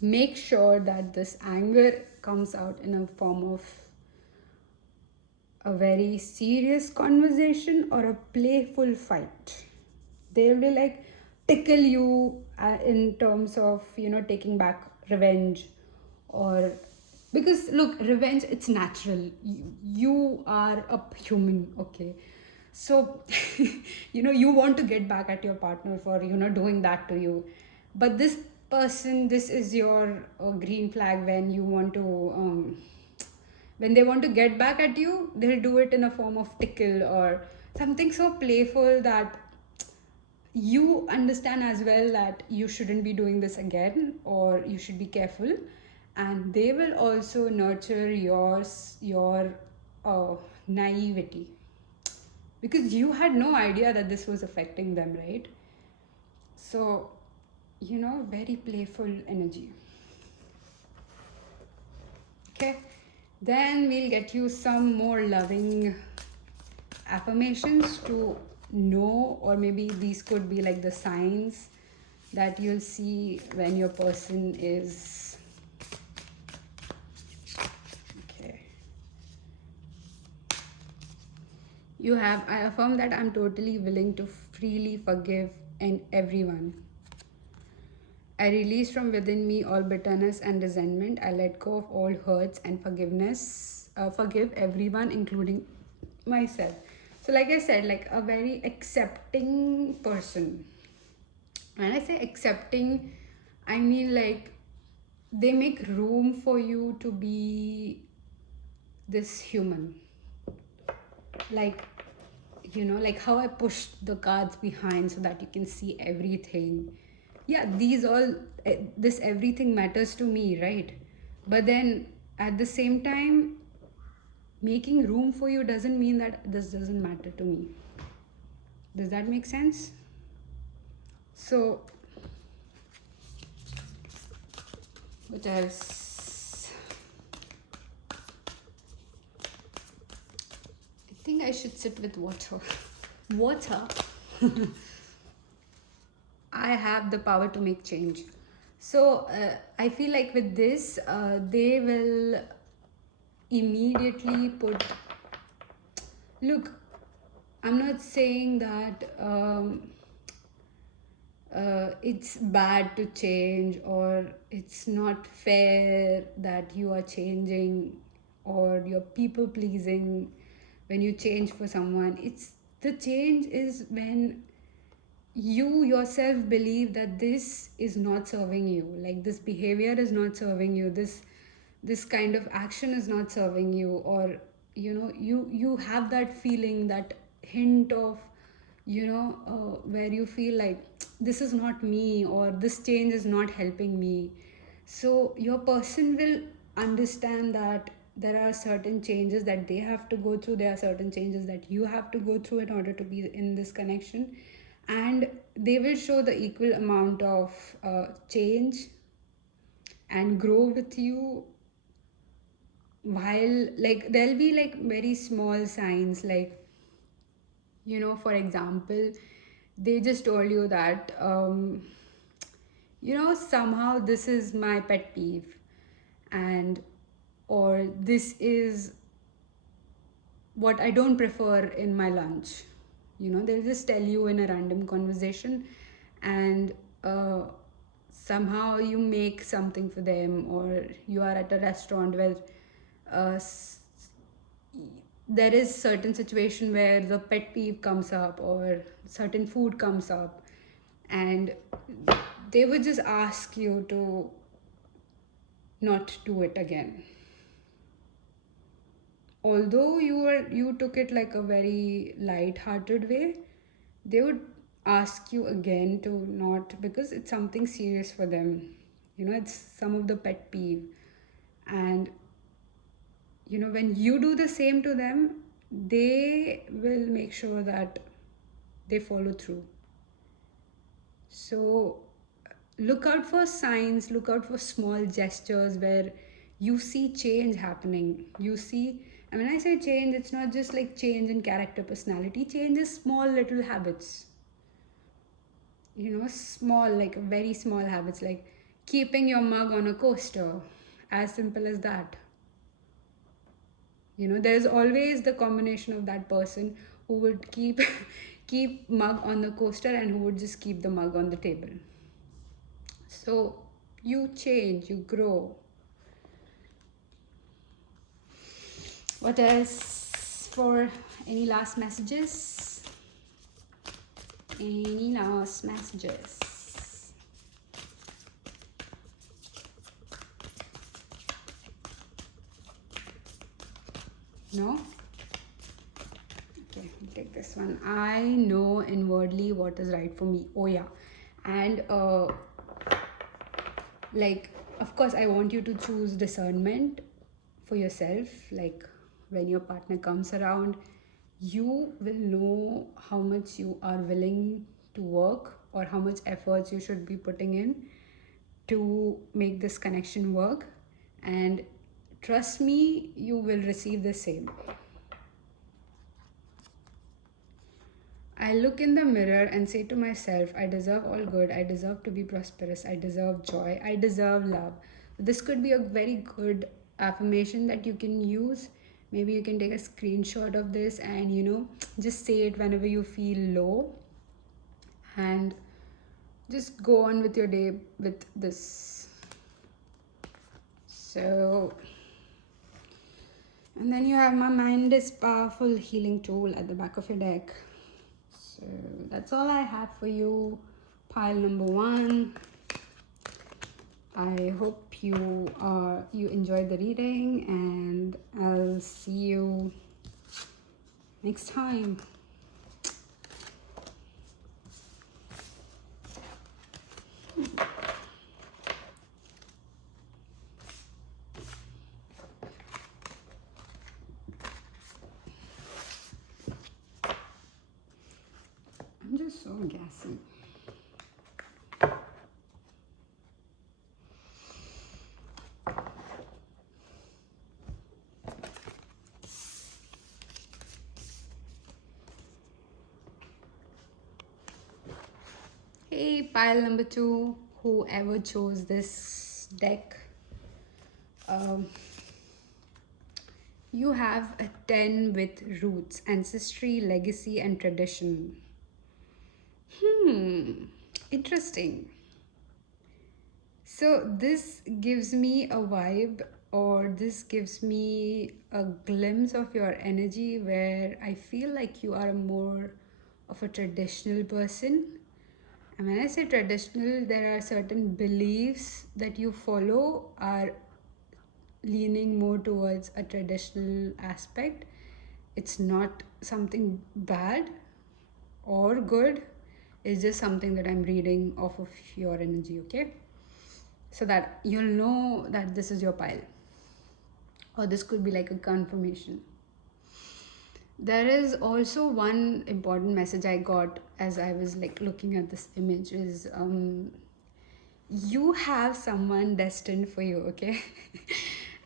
make sure that this anger comes out in a form of a very serious conversation or a playful fight. They will like tickle you in terms of, you know, taking back revenge, or because look, revenge, it's natural. You are a human, okay? So you know, you want to get back at your partner for, you know, doing that to you, but this person, this is your green flag. When you want to when they want to get back at you, they'll do it in a form of tickle or something so playful that you understand as well that you shouldn't be doing this again, or you should be careful. And they will also nurture your naivety, because you had no idea that this was affecting them, right? So very playful energy. Okay, then we'll get you some more loving affirmations to know, or maybe these could be like the signs that you'll see when your person is okay. You have, I affirm that I'm totally willing to freely forgive and everyone. I release from within me all bitterness and resentment. I let go of all hurts and forgive everyone, including myself. So, like I said, like a very accepting person. When I say accepting, I mean like they make room for you to be this human. Like, like how I pushed the cards behind so that you can see everything. Yeah, this everything matters to me, right? But then at the same time, making room for you doesn't mean that this doesn't matter to me. Does that make sense? So, what else? I think I should sit with water. Water. I have the power to make change. So I feel like with this, they will immediately put. Look, I'm not saying that it's bad to change, or it's not fair that you are changing, or you're people pleasing when you change for someone. It's the change is when you yourself believe that this is not serving you, like this behavior is not serving you, this kind of action is not serving you, or you have that feeling, that hint of where you feel like this is not me, or this change is not helping me. So your person will understand that there are certain changes that they have to go through, there are certain changes that you have to go through in order to be in this connection, and they will show the equal amount of change and grow with you. While like there'll be like very small signs, like for example, they just told you that somehow this is my pet peeve, and or this is what I don't prefer in my lunch. They'll just tell you in a random conversation, and somehow you make something for them, or you are at a restaurant where uh, there is certain situation where the pet peeve comes up, or certain food comes up, and they would just ask you to not do it again, although you took it like a very light-hearted way. They would ask you again to not, because it's something serious for them. It's some of the pet peeve, and when you do the same to them, they will make sure that they follow through. So look out for signs, look out for small gestures where you see change happening. You see, and when I say change, it's not just like change in character, personality. Change is small little habits. Small, like very small habits, like keeping your mug on a coaster. As simple as that. There's always the combination of that person who would keep keep mug on the coaster, and who would just keep the mug on the table. So you change, you grow. What else? For any last messages? Any last messages? No? Okay, I'll take this one. I know inwardly what is right for me. Oh yeah. And like, of course, I want you to choose discernment for yourself. Like, when your partner comes around, you will know how much you are willing to work or how much efforts you should be putting in to make this connection work. And trust me, you will receive the same. I look in the mirror and say to myself, I deserve all good, I deserve to be prosperous, I deserve joy, I deserve love. This could be a very good affirmation that you can use. Maybe you can take a screenshot of this and, just say it whenever you feel low, and just go on with your day with this. So, and then you have my mind is powerful healing tool at the back of your deck. So that's all I have for you, pile number 1. I hope you enjoyed the reading, and I'll see you next time. I'm just so gassy. Hey, pile number 2, whoever chose this deck, you have a 10 with roots, ancestry, legacy, and tradition. Interesting. So this gives me a vibe, or this gives me a glimpse of your energy where I feel like you are more of a traditional person. And when I say traditional, there are certain beliefs that you follow are leaning more towards a traditional aspect. It's not something bad or good, it's just something that I'm reading off of your energy, okay? So that you'll know that this is your pile, or this could be like a confirmation. There is also one important message I got as I was like looking at this image is you have someone destined for you, okay?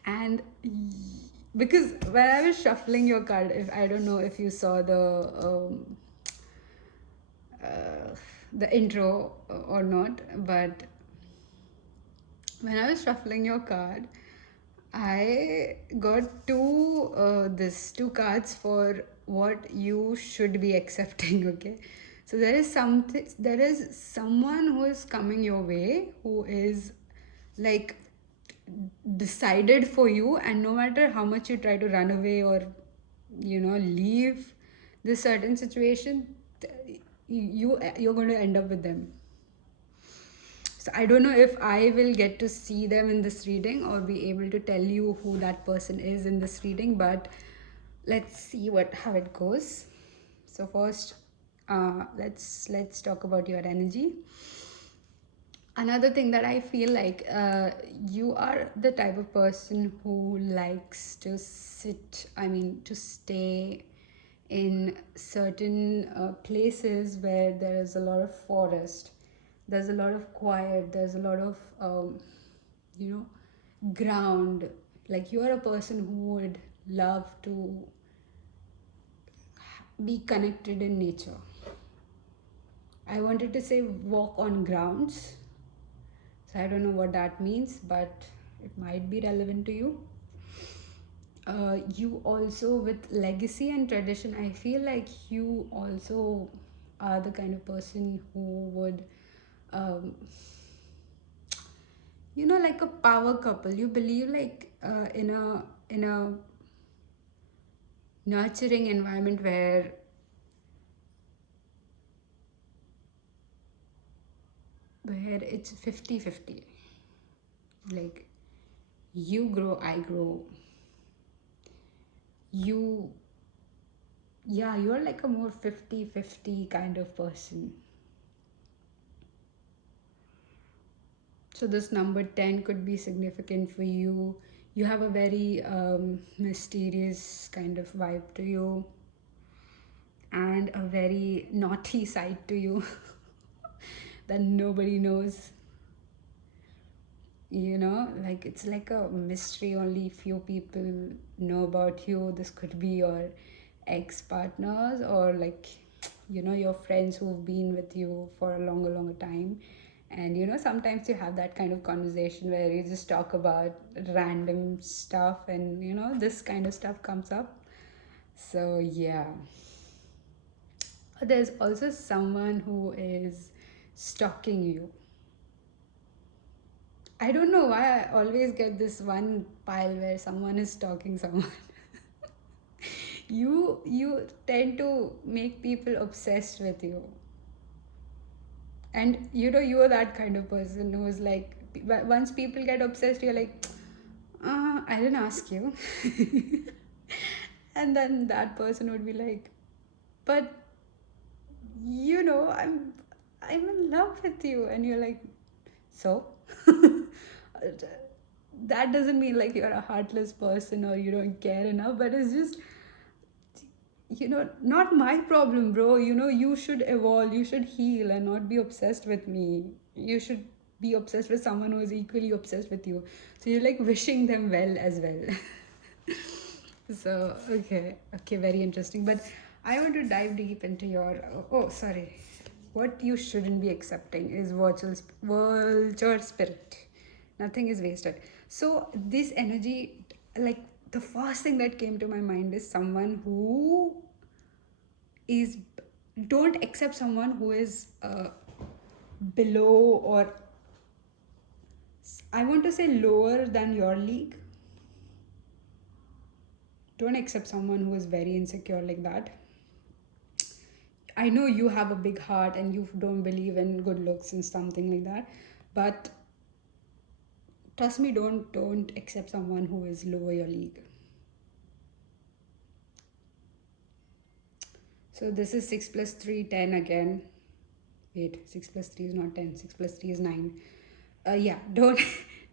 And because when I was shuffling your card, if I don't know if you saw the intro or not, but when I was shuffling your card, I got two cards for what you should be accepting. Okay, so there is someone who is coming your way who is like decided for you, and no matter how much you try to run away or leave this certain situation, you're going to end up with them. So I don't know if I will get to see them in this reading or be able to tell you who that person is in this reading, but let's see how it goes. So first, let's talk about your energy. Another thing that I feel like you are the type of person who likes to to stay in certain places where there is a lot of forest, there's a lot of quiet, there's a lot of ground. Like you are a person who would love to be connected in nature. I wanted to say walk on grounds, so I don't know what that means, but it might be relevant to you. You also, with legacy and tradition, I feel like you also are the kind of person who would like a power couple. You believe like in a nurturing environment where it's 50-50. Like you grow, I grow. You're like a more 50-50 kind of person. So this number 10 could be significant for you. You have a very mysterious kind of vibe to you, and a very naughty side to you. that nobody knows. Like it's like a mystery, only few people know about you. This could be your ex-partners, or like your friends who've been with you for a longer time. And sometimes you have that kind of conversation where you just talk about random stuff, and this kind of stuff comes up. So yeah, there's also someone who is stalking you. I don't know why I always get this one pile where someone is stalking someone. You tend to make people obsessed with you. And you are that kind of person who's like, once people get obsessed, you're like, I didn't ask you. And then that person would be like, but I'm in love with you. And you're like, so? That doesn't mean like you're a heartless person or you don't care enough, but it's just, not my problem, bro. You should evolve, you should heal, and not be obsessed with me. You should be obsessed with someone who is equally obsessed with you. So you're like wishing them well as well. So, okay, very interesting. But I want to dive deep into your. Oh, sorry. What you shouldn't be accepting is vulture spirit. Nothing is wasted. So, this energy, like the first thing that came to my mind is someone who is. Don't accept someone who is below, or I want to say lower than your league. Don't accept someone who is very insecure like that. I know you have a big heart and you don't believe in good looks and something like that, but trust me, don't accept someone who is lower your league. So this is 6 plus 3, 10 again. Wait, 6 plus 3 is not 10. 6 plus 3 is 9. Yeah, don't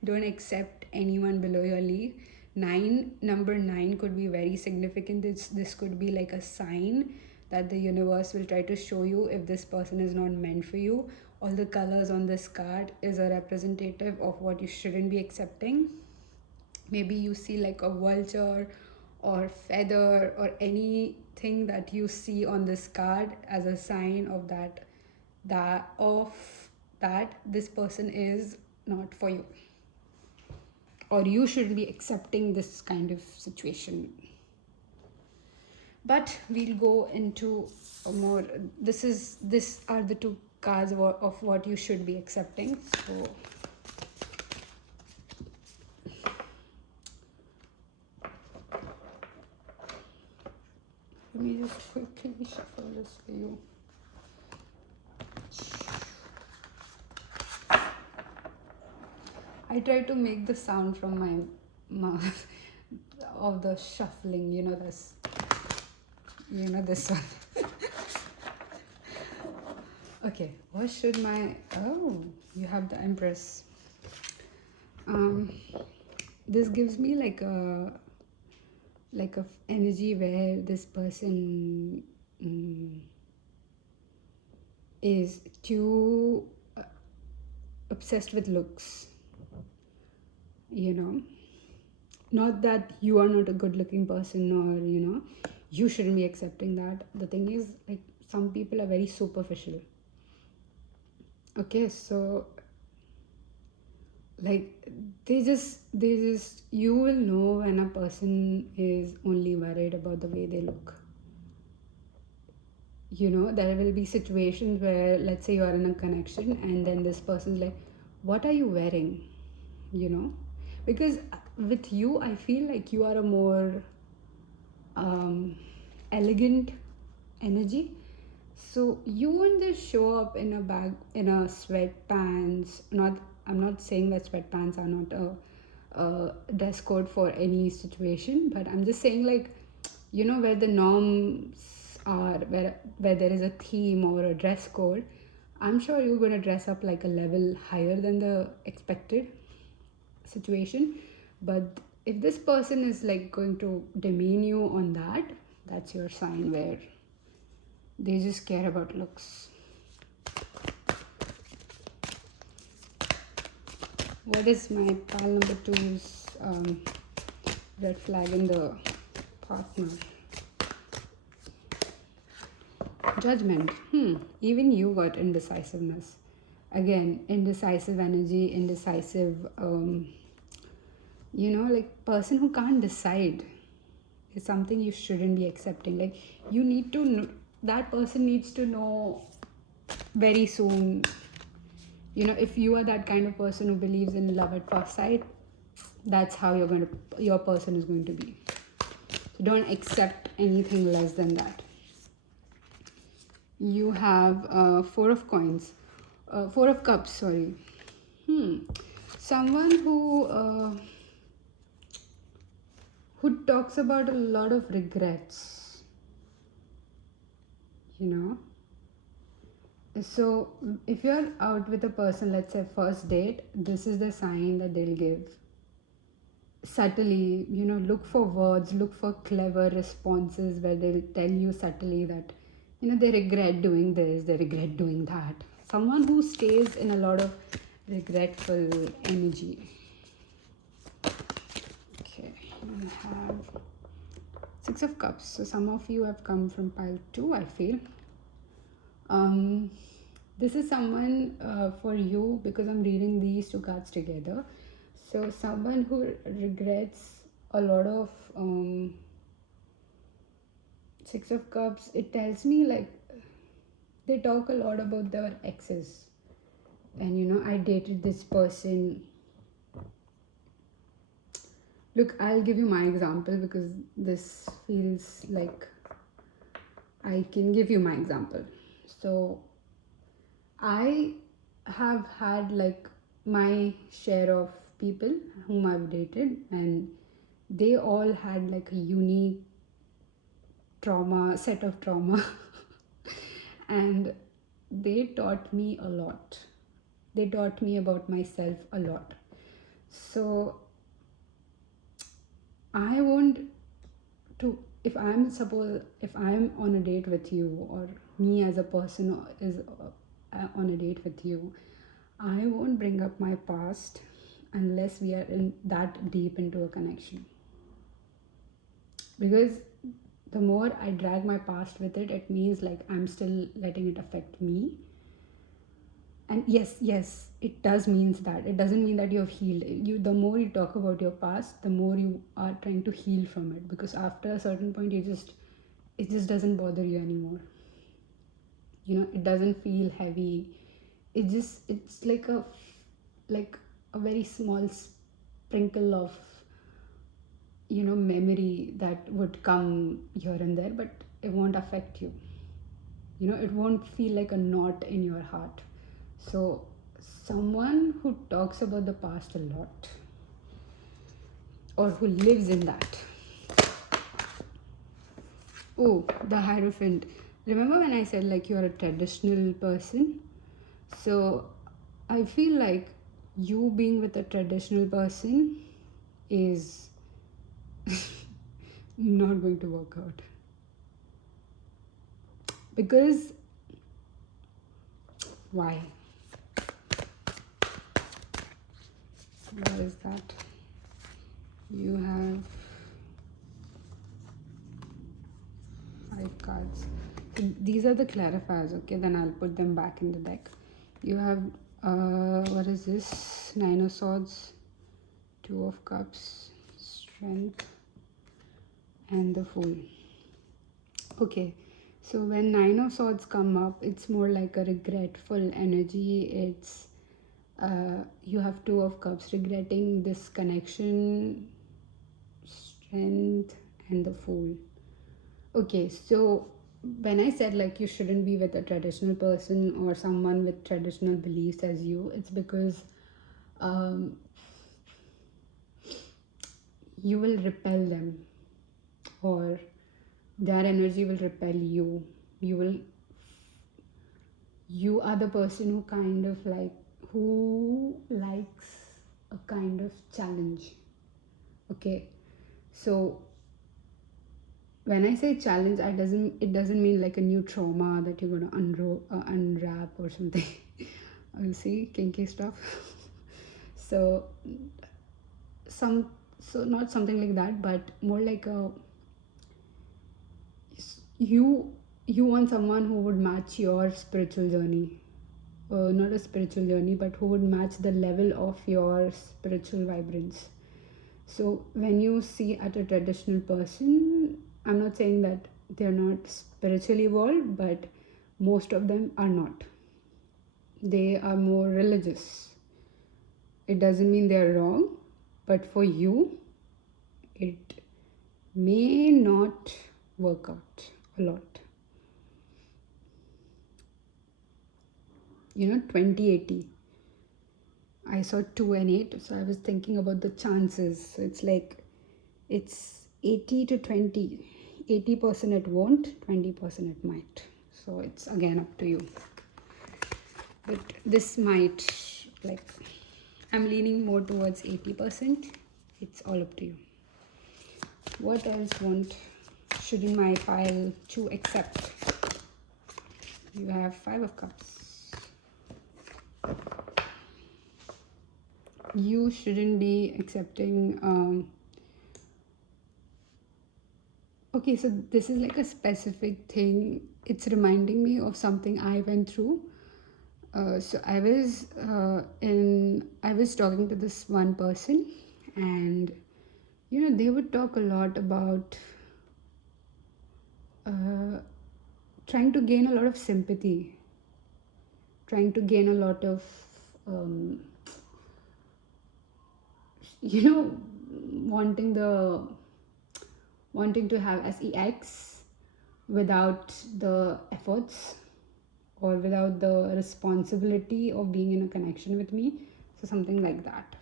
don't accept anyone below your league. Number 9 could be very significant. This could be like a sign that the universe will try to show you if this person is not meant for you. All the colors on this card is a representative of what you shouldn't be accepting. Maybe you see like a vulture or feather or anything that you see on this card as a sign of that this person is not for you, or you shouldn't be accepting this kind of situation. But we'll go into a more. This are the two cards of what you should be accepting. So let me just quickly shuffle this for you. I try to make the sound from my mouth of the shuffling, this one. Okay, what should my, you have the Empress. This gives me like a energy where this person is too obsessed with looks. Not that you are not a good looking person, or you shouldn't be accepting that. The thing is, like, some people are very superficial. Okay, so like they just you will know when a person is only worried about the way they look. There will be situations where, let's say, you are in a connection and then this person's like, what are you wearing? Because with you, I feel like you are a more elegant energy. So you won't just show up in a sweatpants. I'm not saying that sweatpants are not a dress code for any situation, but I'm just saying, like, where the norms are, where there is a theme or a dress code, I'm sure you're going to dress up like a level higher than the expected situation. But if this person is like going to demean you on that, that's your sign where they just care about looks. What is my pal number two's red flag in the partner? Judgment. Even you got indecisiveness. Again, indecisive energy, indecisive, like person who can't decide is something you shouldn't be accepting. Like, you need to, that person needs to know very soon. If you are that kind of person who believes in love at first sight, that's how your person is going to be. So don't accept anything less than that. You have four of cups, sorry. Someone who talks about a lot of regrets, So if you're out with a person, let's say first date, this is the sign that they'll give. Subtly, look for words, look for clever responses where they'll tell you subtly that, they regret doing this, they regret doing that. Someone who stays in a lot of regretful energy. Okay, you have Six of Cups. So some of you have come from pile 2, I feel. This is someone for you, because I'm reading these two cards together. So someone who regrets a lot of Six of Cups, it tells me like they talk a lot about their exes. And I dated this person. Look, I'll give you my example because this feels like I can give you my example. So I have had like my share of people whom I've dated, and they all had like a unique set of trauma and they taught me a lot. They taught me about myself a lot. So I want to, if I'm on a date with you, or me as a person is on a date with you, I won't bring up my past unless we are in that deep into a connection. Because the more I drag my past with it, it means like I'm still letting it affect me. And yes, it does means that. It doesn't mean that you have healed. The more you talk about your past, the more you are trying to heal from it. Because after a certain point, it just doesn't bother you anymore. It doesn't feel heavy. It's like a very small sprinkle of memory that would come here and there, but it won't affect you. It won't feel like a knot in your heart. So someone who talks about the past a lot, or who lives in that. Oh, the Hierophant. Remember when I said like you're a traditional person? So I feel like you being with a traditional person is not going to work out. Because why? What is that? You have 5 cards. So these are the clarifiers, okay? Then I'll put them back in the deck. You have, what is this? 9 of Swords, 2 of Cups, Strength, and the Fool. Okay, so when 9 of Swords come up, it's more like a regretful energy. It's you have 2 of Cups, regretting this connection, Strength, and the Fool. Okay, so when I said like you shouldn't be with a traditional person or someone with traditional beliefs as you, it's because you will repel them, or their energy will repel you. You are the person who likes a kind of challenge. Okay, so when I say challenge, it doesn't mean like a new trauma that you're going to unwrap or something. You see, kinky stuff. So not something like that, but more like you want someone who would match your spiritual journey. Not a spiritual journey, but who would match the level of your spiritual vibrance. So when you see at a traditional person, I'm not saying that they're not spiritually evolved, but most of them are not. They are more religious. It doesn't mean they're wrong, but for you, it may not work out a lot. 2080. I saw 2 and 8, so I was thinking about the chances. So it's like it's 80 to 20. 80% it won't, 20% it might. So it's again up to you. But this might, like, I'm leaning more towards 80%. It's all up to you. What else shouldn't my pile to accept? You have 5 of Cups. You shouldn't be accepting okay, so this is like a specific thing. It's reminding me of something I went through. So I was talking to this one person, and they would talk a lot about trying to gain a lot of sympathy, trying to gain a lot of wanting to have sex without the efforts or without the responsibility of being in a connection with me. So something like that.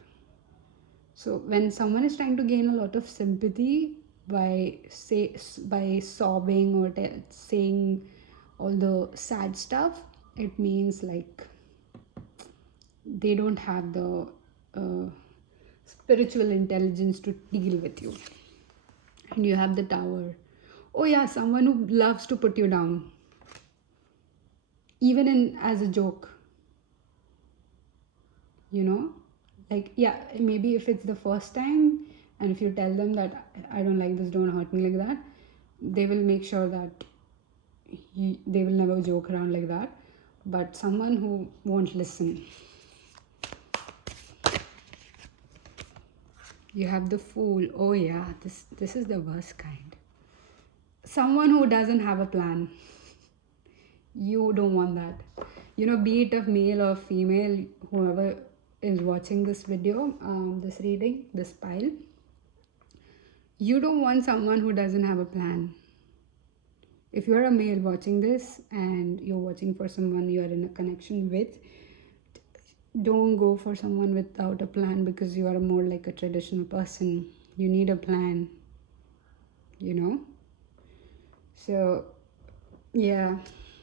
So when someone is trying to gain a lot of sympathy by sobbing or saying all the sad stuff, it means like they don't have the spiritual intelligence to deal with you. And you have the Tower. Oh yeah, someone who loves to put you down, even as a joke. Like, yeah, maybe if it's the first time, and if you tell them that I don't like this, don't hurt me like that, they will make sure that they will never joke around like that. But someone who won't listen. You have the Fool. Oh yeah, this is the worst kind. Someone who doesn't have a plan. You don't want that. Be it of male or female, whoever is watching this video, this reading, this pile, you don't want someone who doesn't have a plan. If you're a male watching this and you're watching for someone you're in a connection with, don't go for someone without a plan, because you are more like a traditional person. You need a plan, So, yeah,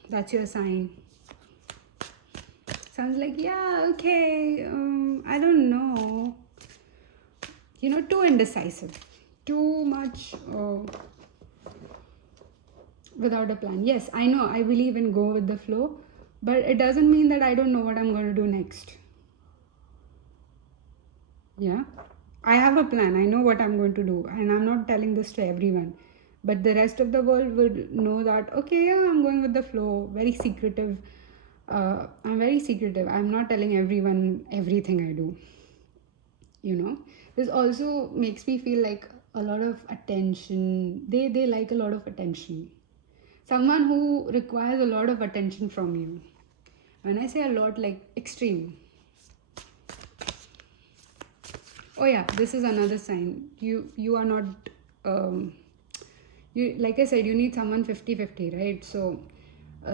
that's your sign. Sounds like, yeah, okay, I don't know. Too indecisive. Too much without a plan. Yes, I know, I believe in go with the flow, but it doesn't mean that I don't know what I'm going to do next. Yeah, I have a plan. I know what I'm going to do, and I'm not telling this to everyone, but the rest of the world would know that, okay, yeah, I'm going with the flow. Very secretive. I'm very secretive. I'm not telling everyone everything I do. This also makes me feel like a lot of attention. They like a lot of attention. Someone who requires a lot of attention from you. When I say a lot, like extreme. Oh yeah, this is another sign. You are not you, like I said, you need someone 50-50, right? So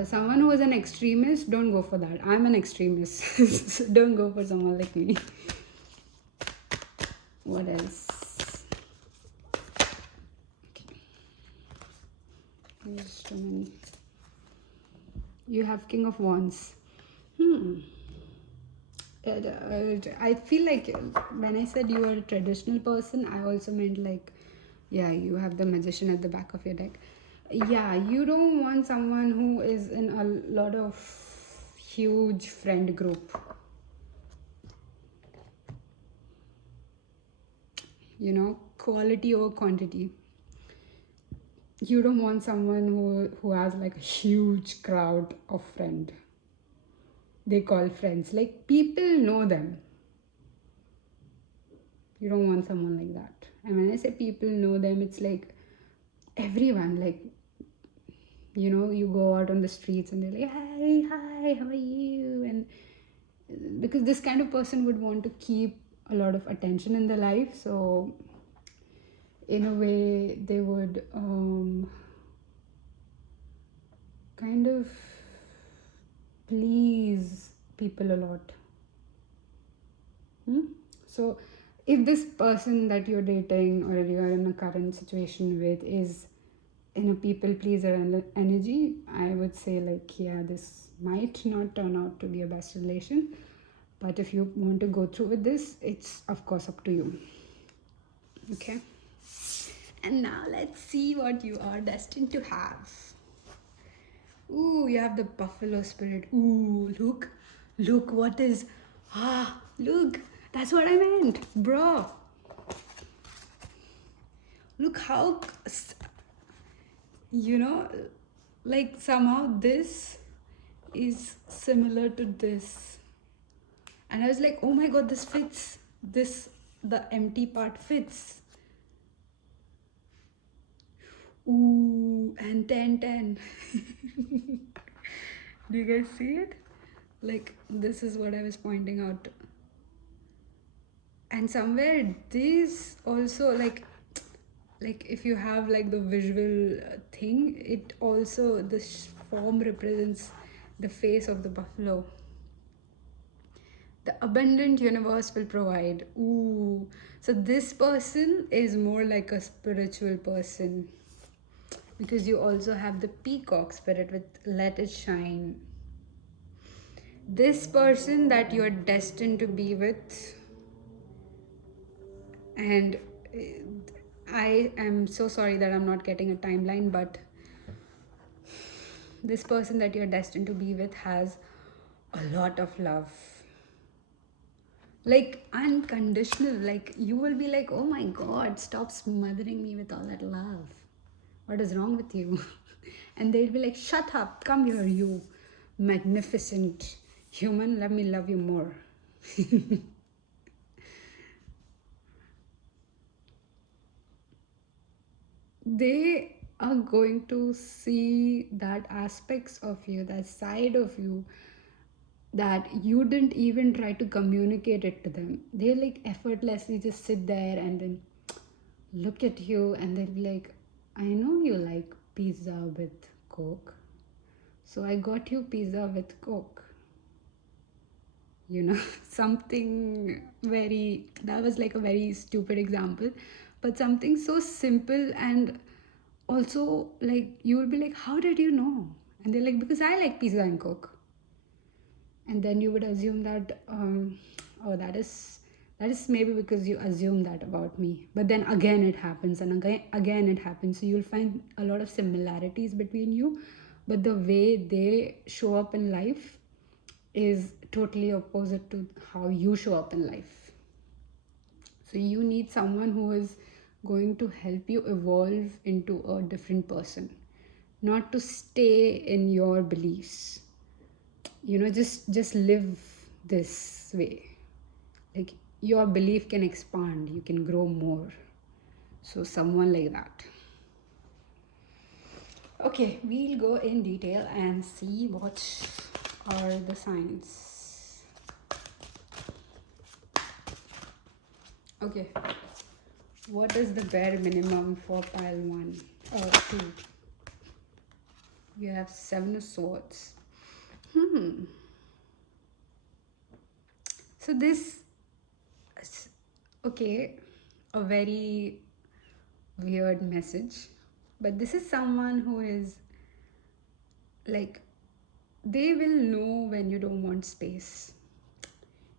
someone who is an extremist, don't go for that. I'm an extremist. So don't go for someone like me. What else? Okay. There's too many. You have King of Wands. I feel like when I said you are a traditional person, I also meant like, yeah, you have the Magician at the back of your deck. Yeah, you don't want someone who is in a lot of huge friend group. quality over quantity. You don't want someone who has like a huge crowd of friend. They call friends. Like people know them. You don't want someone like that. And when I say people know them, it's like everyone. Like, you go out on the streets and they're like, hi, hi, how are you? And because this kind of person would want to keep a lot of attention in their life. So in a way, they would kind of please people a lot. So if this person that you're dating or you're in a current situation with is in a people pleaser energy, I would say like, yeah, this might not turn out to be a best relation. But if you want to go through with this, it's of course up to you. Okay. And now let's see what you are destined to have. Ooh, you have the buffalo spirit. Ooh, look what is. Look, that's what I meant, bro. Look how, like somehow this is similar to this. And I was like, oh my god, this fits. The empty part fits. Ooh, and 10. Do you guys see it? Like, this is what I was pointing out. And somewhere this also, like if you have like the visual thing, it also, this form represents the face of the buffalo. The abundant universe will provide. Ooh. So this person is more like a spiritual person. Because you also have the peacock spirit with let it shine. This person that you're destined to be with, and I am so sorry that I'm not getting a timeline, but this person that you're destined to be with has a lot of love. Like unconditional. Like you will be like, oh my god, stop smothering me with all that love. What is wrong with you? And they'll be like, shut up, come here, you magnificent human, let me love you more. They are going to see that aspects of you, that side of you that you didn't even try to communicate it to them. They like effortlessly just sit there and then look at you and they'll be like, I know you like pizza with Coke, so I got you pizza with Coke. Something very, that was like a very stupid example, but something so simple. And also like you will be like, how did you know? And they're like, because I like pizza and Coke. And then you would assume that oh, that is maybe because you assume that about me. But then again it happens, and again it happens. So you'll find a lot of similarities between you, but the way they show up in life is totally opposite to how you show up in life. So you need someone who is going to help you evolve into a different person, not to stay in your beliefs. Just live this way. Like your belief can expand, you can grow more. So someone like that. Okay, we'll go in detail and see what are the signs. Okay, what is the bare minimum for pile 1 or 2? You have 7 of swords. So this, okay, a very weird message, but this is someone who is like, they will know when you don't want space.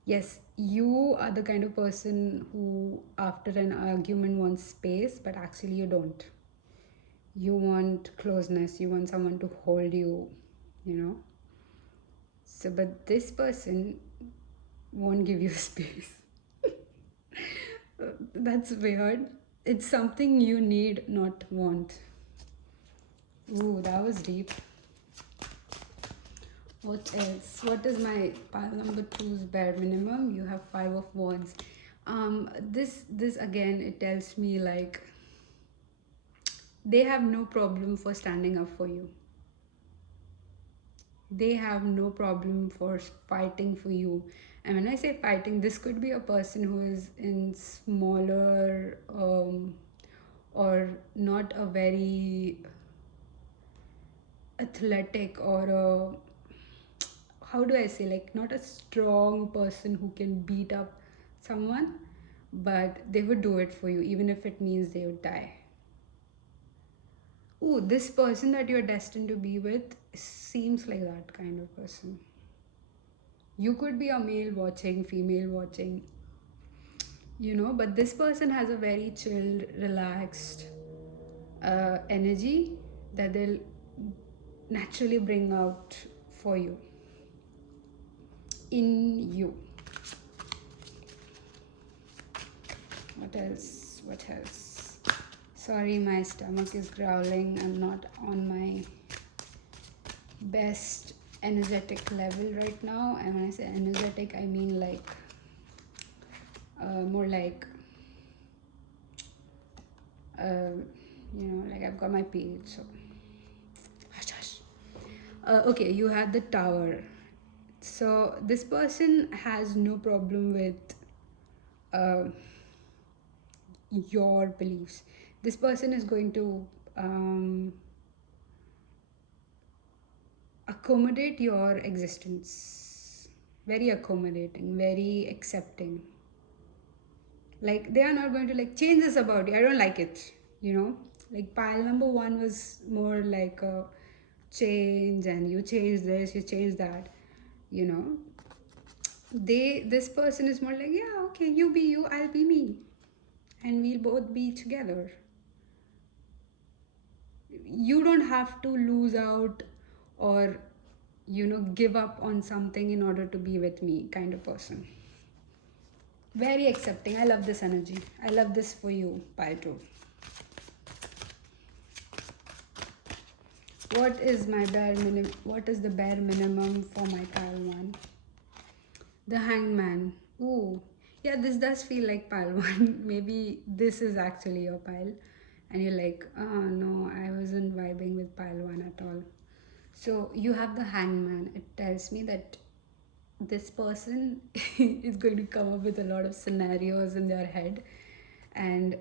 Yes, you are the kind of person who after an argument wants space, but actually you don't. You want closeness, you want someone to hold you. So but this person won't give you space. That's weird. It's something you need, not want. Ooh, that was deep. What else? What is my pile number two's bare minimum? You have five of wands. This again, it tells me like they have no problem for standing up for you. They have no problem for fighting for you. And when I say fighting, this could be a person who is in smaller or not a very athletic or how do I say, like not a strong person who can beat up someone, but they would do it for you even if it means they would die. Ooh, this person that you're destined to be with seems like that kind of person. You could be a male watching, female watching, but this person has a very chilled, relaxed energy that they'll naturally bring out for you, in you. What else? What else? Sorry, my stomach is growling. I'm not on my best energetic level right now. And when I say energetic, I mean like more like like I've got my period, so hush hush. Okay, you had the Tower. So this person has no problem with uh, your beliefs. This person is going to accommodate your existence. Very accommodating, very accepting. Like they are not going to like change this about you. I don't like it. Like pile number one was more like a change, and you change this, you change that. You know, this person is more like, yeah, okay, you be you, I'll be me, and we'll both be together. You don't have to lose out or give up on something in order to be with me, kind of person. Very accepting. I love this energy. I love this for you, pile 2. What is the bare minimum for my pile 1? The Hangman. Ooh, yeah, this does feel like pile 1. Maybe this is actually your pile and you're like, oh no, I wasn't vibing with pile 1 at all. So you have the Hangman. It tells me that this person is going to come up with a lot of scenarios in their head, and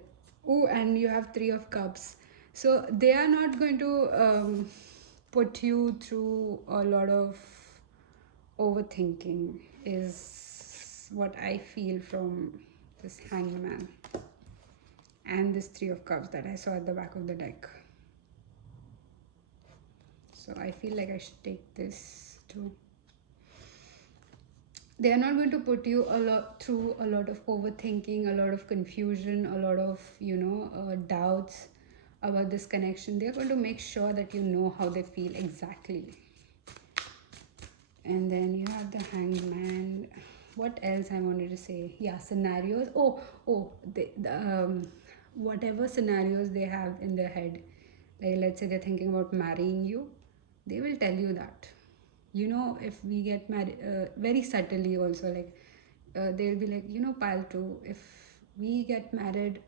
you have 3 of Cups. So they are not going to put you through a lot of overthinking, is what I feel from this Hangman and this 3 of Cups that I saw at the back of the deck. So I feel like I should take this too. They are not going to put you through a lot of overthinking, a lot of confusion, a lot of doubts about this connection. They are going to make sure that you know how they feel exactly. And then you have the Hangman. What else I wanted to say? Yeah, scenarios. Whatever scenarios they have in their head, like let's say they're thinking about marrying you, they will tell you that. If we get married, very subtly also, like they'll be like, pile 2, if we get married,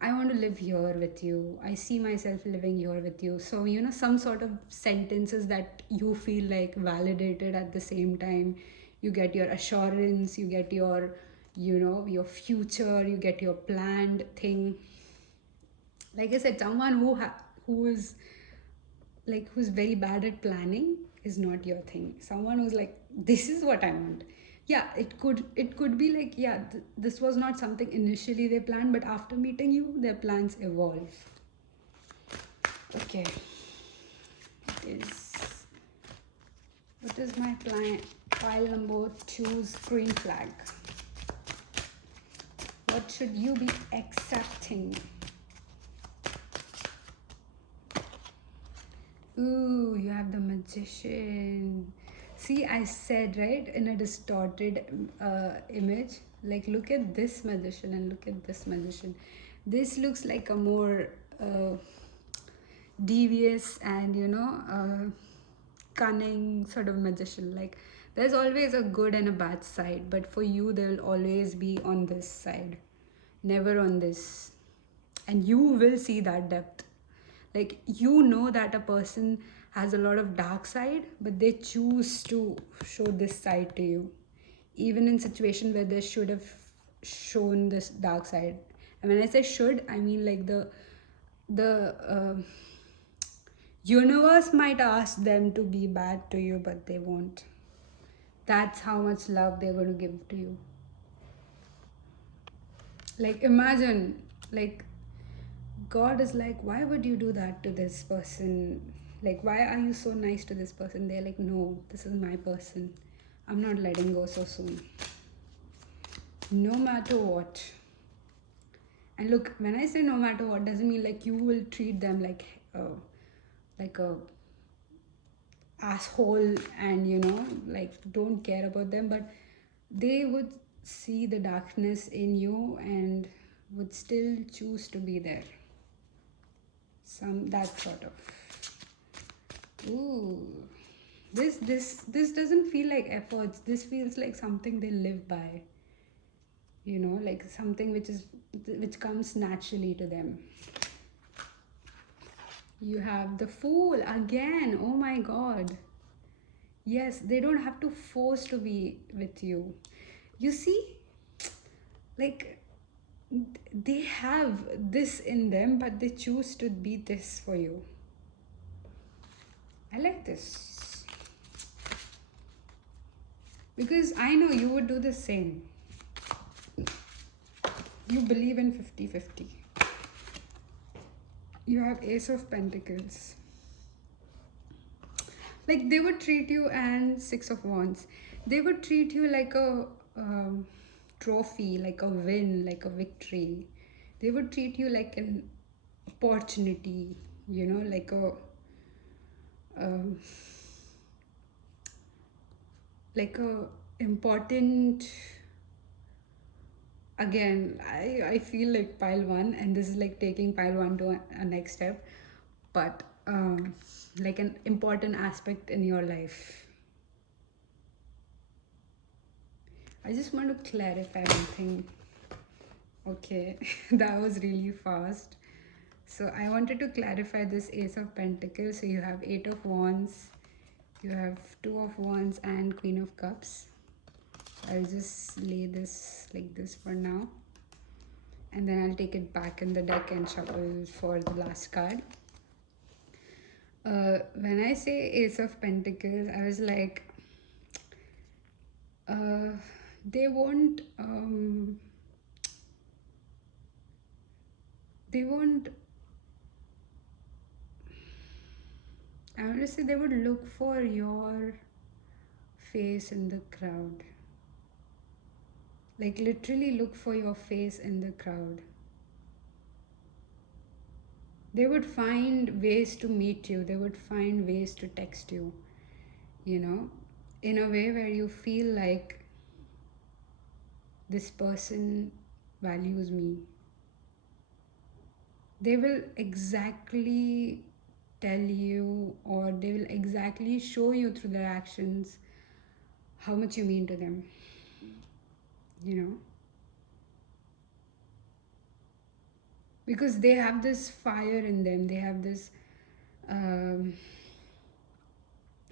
I want to live here with you. I see myself living here with you. So, some sort of sentences that you feel like validated at the same time. You get your assurance, you get your, your future, you get your planned thing. Like I said, someone who's very bad at planning is not your thing. Someone who's like, this is what I want. Yeah, it could be like, yeah, this was not something initially they planned, but after meeting you, their plans evolve. Okay. What is my pile number 2's green flag? What should you be accepting? Ooh, you have the Magician. See, I said, right, in a distorted image, Like, look at this magician and look at this magician. This looks like a more devious and, cunning sort of magician. Like, there's always a good and a bad side, but for you, there will always be on this side, never on this. And you will see that depth. Like, you know that a person has a lot of dark side, but they choose to show this side to you, even in situation where they should have shown this dark side. And when I say should, I mean like the universe might ask them to be bad to you, but they won't. That's how much love they're going to give to you. Like, imagine, like, God is like, why would you do that to this person? Like, why are you so nice to this person? They're like, no, this is my person. I'm not letting go so soon. No matter what. And look, when I say no matter what, doesn't mean like you will treat them like a asshole and like don't care about them, but they would see the darkness in you and would still choose to be there. That sort of. Ooh, this doesn't feel like efforts. This feels like something they live by. Like something which comes naturally to them. You have the Fool again. Oh my God. Yes, they don't have to force to be with you. You see, like they have this in them, but they choose to be this for you. I like this. Because I know you would do the same. You believe in 50-50. You have Ace of Pentacles. Like they would treat you, and Six of Wands. They would treat you like a trophy, like a win, like a victory. They would treat you like an opportunity, like a important. Again, I feel like pile one, and this is like taking pile one to a next step, but like an important aspect in your life. I just want to clarify one thing. Okay, that was really fast. So I wanted to clarify this Ace of Pentacles. So you have Eight of Wands, you have Two of Wands, and Queen of Cups. I'll just lay this like this for now. And then I'll take it back in the deck and shuffle for the last card. When I say Ace of Pentacles, I was like, they won't I want to say they would look for your face in the crowd. Like literally look for your face in the crowd. They would find ways to meet you. They would find ways to text you, in a way where you feel like this person values me. They will exactly tell you, or they will exactly show you through their actions how much you mean to them. Because they have this fire in them. They have this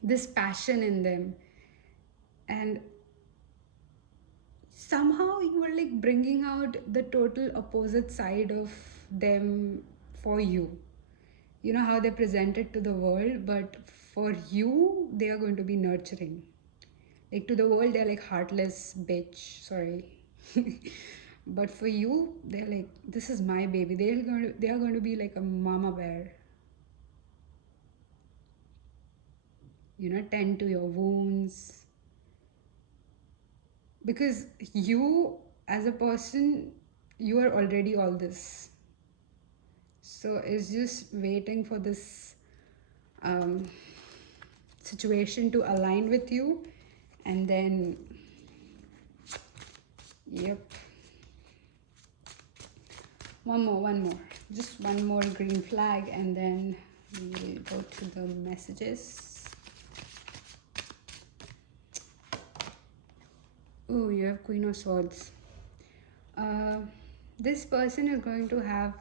this passion in them, and somehow you are like bringing out the total opposite side of them for you. You know how they present it to the world, but for you they are going to be nurturing. Like to the world they're like heartless bitch, sorry. But for you they're like, this is my baby. They are going to be like a mama bear. Tend to your wounds. Because you as a person, you are already all this. So it's just waiting for this situation to align with you, and then Yep. One more. Just one more green flag, and then we'll go to the messages. Oh, you have Queen of Swords. Uh, this person is going to have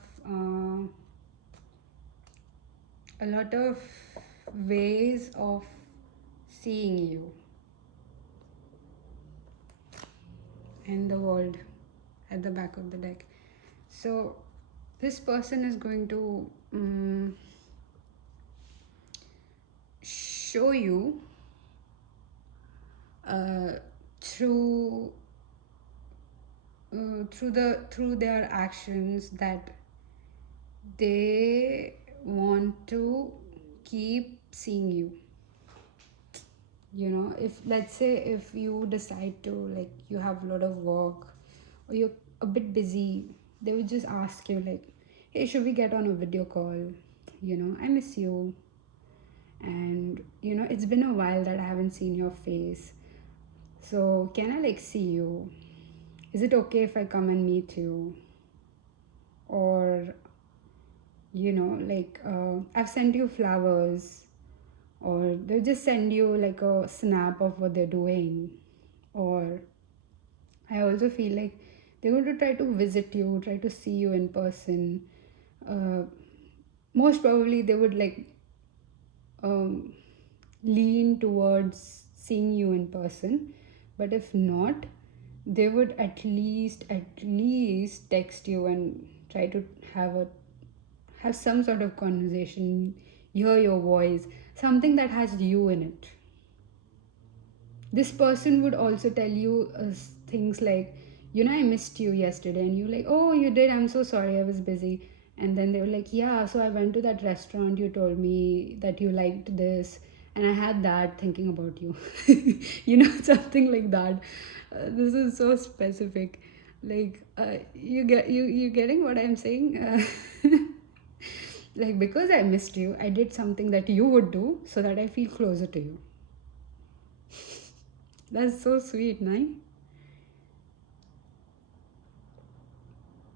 a lot of ways of seeing you in the world at the back of the deck. So this person is going to show you through through their actions that they want to keep seeing you. You know, if let's say if you decide to, like, you have a lot of work or you're a bit busy, they would just ask you like, hey, should we get on a video call? You know, I miss you, and you know, it's been a while that I haven't seen your face, so can I like see you? Is it okay if I come and meet you? Or you know, like, I've sent you flowers, or they'll just send you like a snap of what they're doing. Or I also feel like they're going to try to visit you, try to see you in person. uh, Most probably they would like um, lean towards seeing you in person, but if not, they would at least text you and try to have some sort of conversation, hear your voice, something that has you in it. This person would also tell you things like, you know, I missed you yesterday, and you like, oh, you did, I'm so sorry, I was busy. And then they were like, yeah, so I went to that restaurant, you told me that you liked this, and I had that thinking about you. You know, something like that. This is so specific. Like, you getting what I'm saying? Like, because I missed you, I did something that you would do so that I feel closer to you. That's so sweet, right?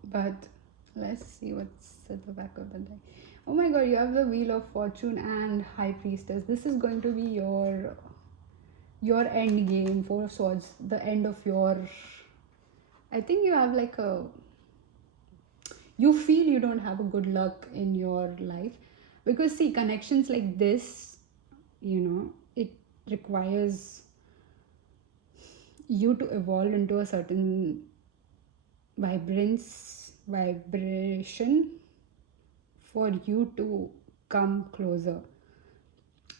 But let's see what's at the back of the deck. Oh my god, you have the Wheel of Fortune and High Priestess. This is going to be your end game, Four of Swords, the end of your, I think you have like a, you feel you don't have a good luck in your life, because see, connections like this, you know, it requires you to evolve into a certain vibration for you to come closer.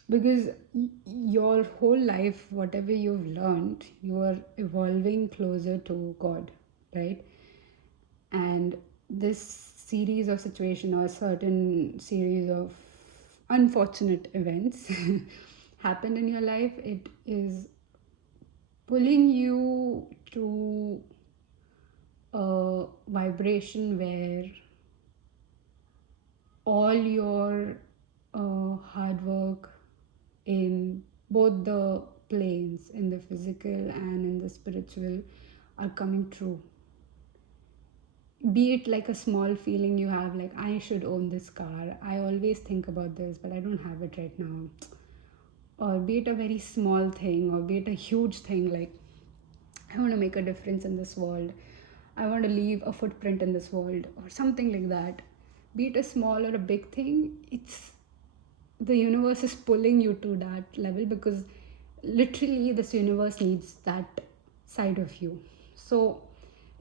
Because your whole life, whatever you've learned, you are evolving closer to God, right? And this series of situation, or a certain series of unfortunate events happened in your life, it is pulling you to a vibration where all your hard work in both the planes, in the physical and in the spiritual, are coming true. Be it like a small feeling you have, like, I should own this car, I always think about this, but I don't have it right now. Or be it a very small thing, or be it a huge thing, like, I want to make a difference in this world, I want to leave a footprint in this world, or something like that. Be it a small or a big thing, it's the universe is pulling you to that level, because literally this universe needs that side of you. So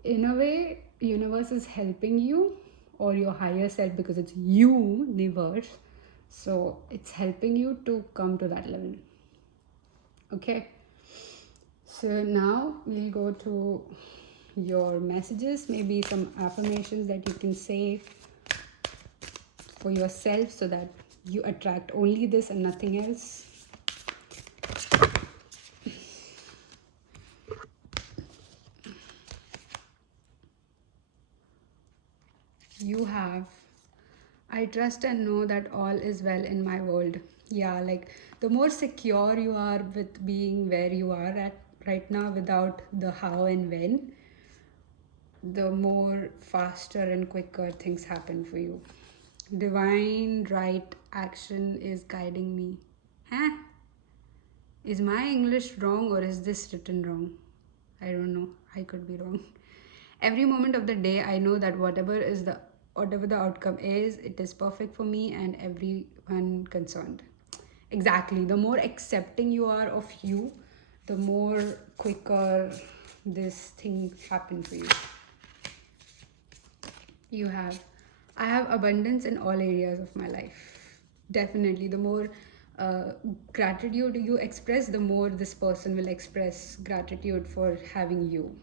in a way, universe is helping you, or your higher self, because it's you, universe, so it's helping you to come to that level. Okay, so now we'll go to your messages, maybe some affirmations that you can say for yourself so that you attract only this and nothing else. You have, I trust and know that all is well in my world. Yeah, like, the more secure you are with being where you are at right now, without the how and when, the more faster and quicker things happen for you. Divine right action is guiding me. Huh? Is my English wrong or is this written wrong? I don't know. I could be wrong. Every moment of the day, I know that whatever the outcome is, it is perfect for me and everyone concerned. Exactly. The more accepting you are of you, the more quicker this thing happen for you. You have. I have abundance in all areas of my life. Definitely. The more uh, gratitude you express, the more this person will express gratitude for having you.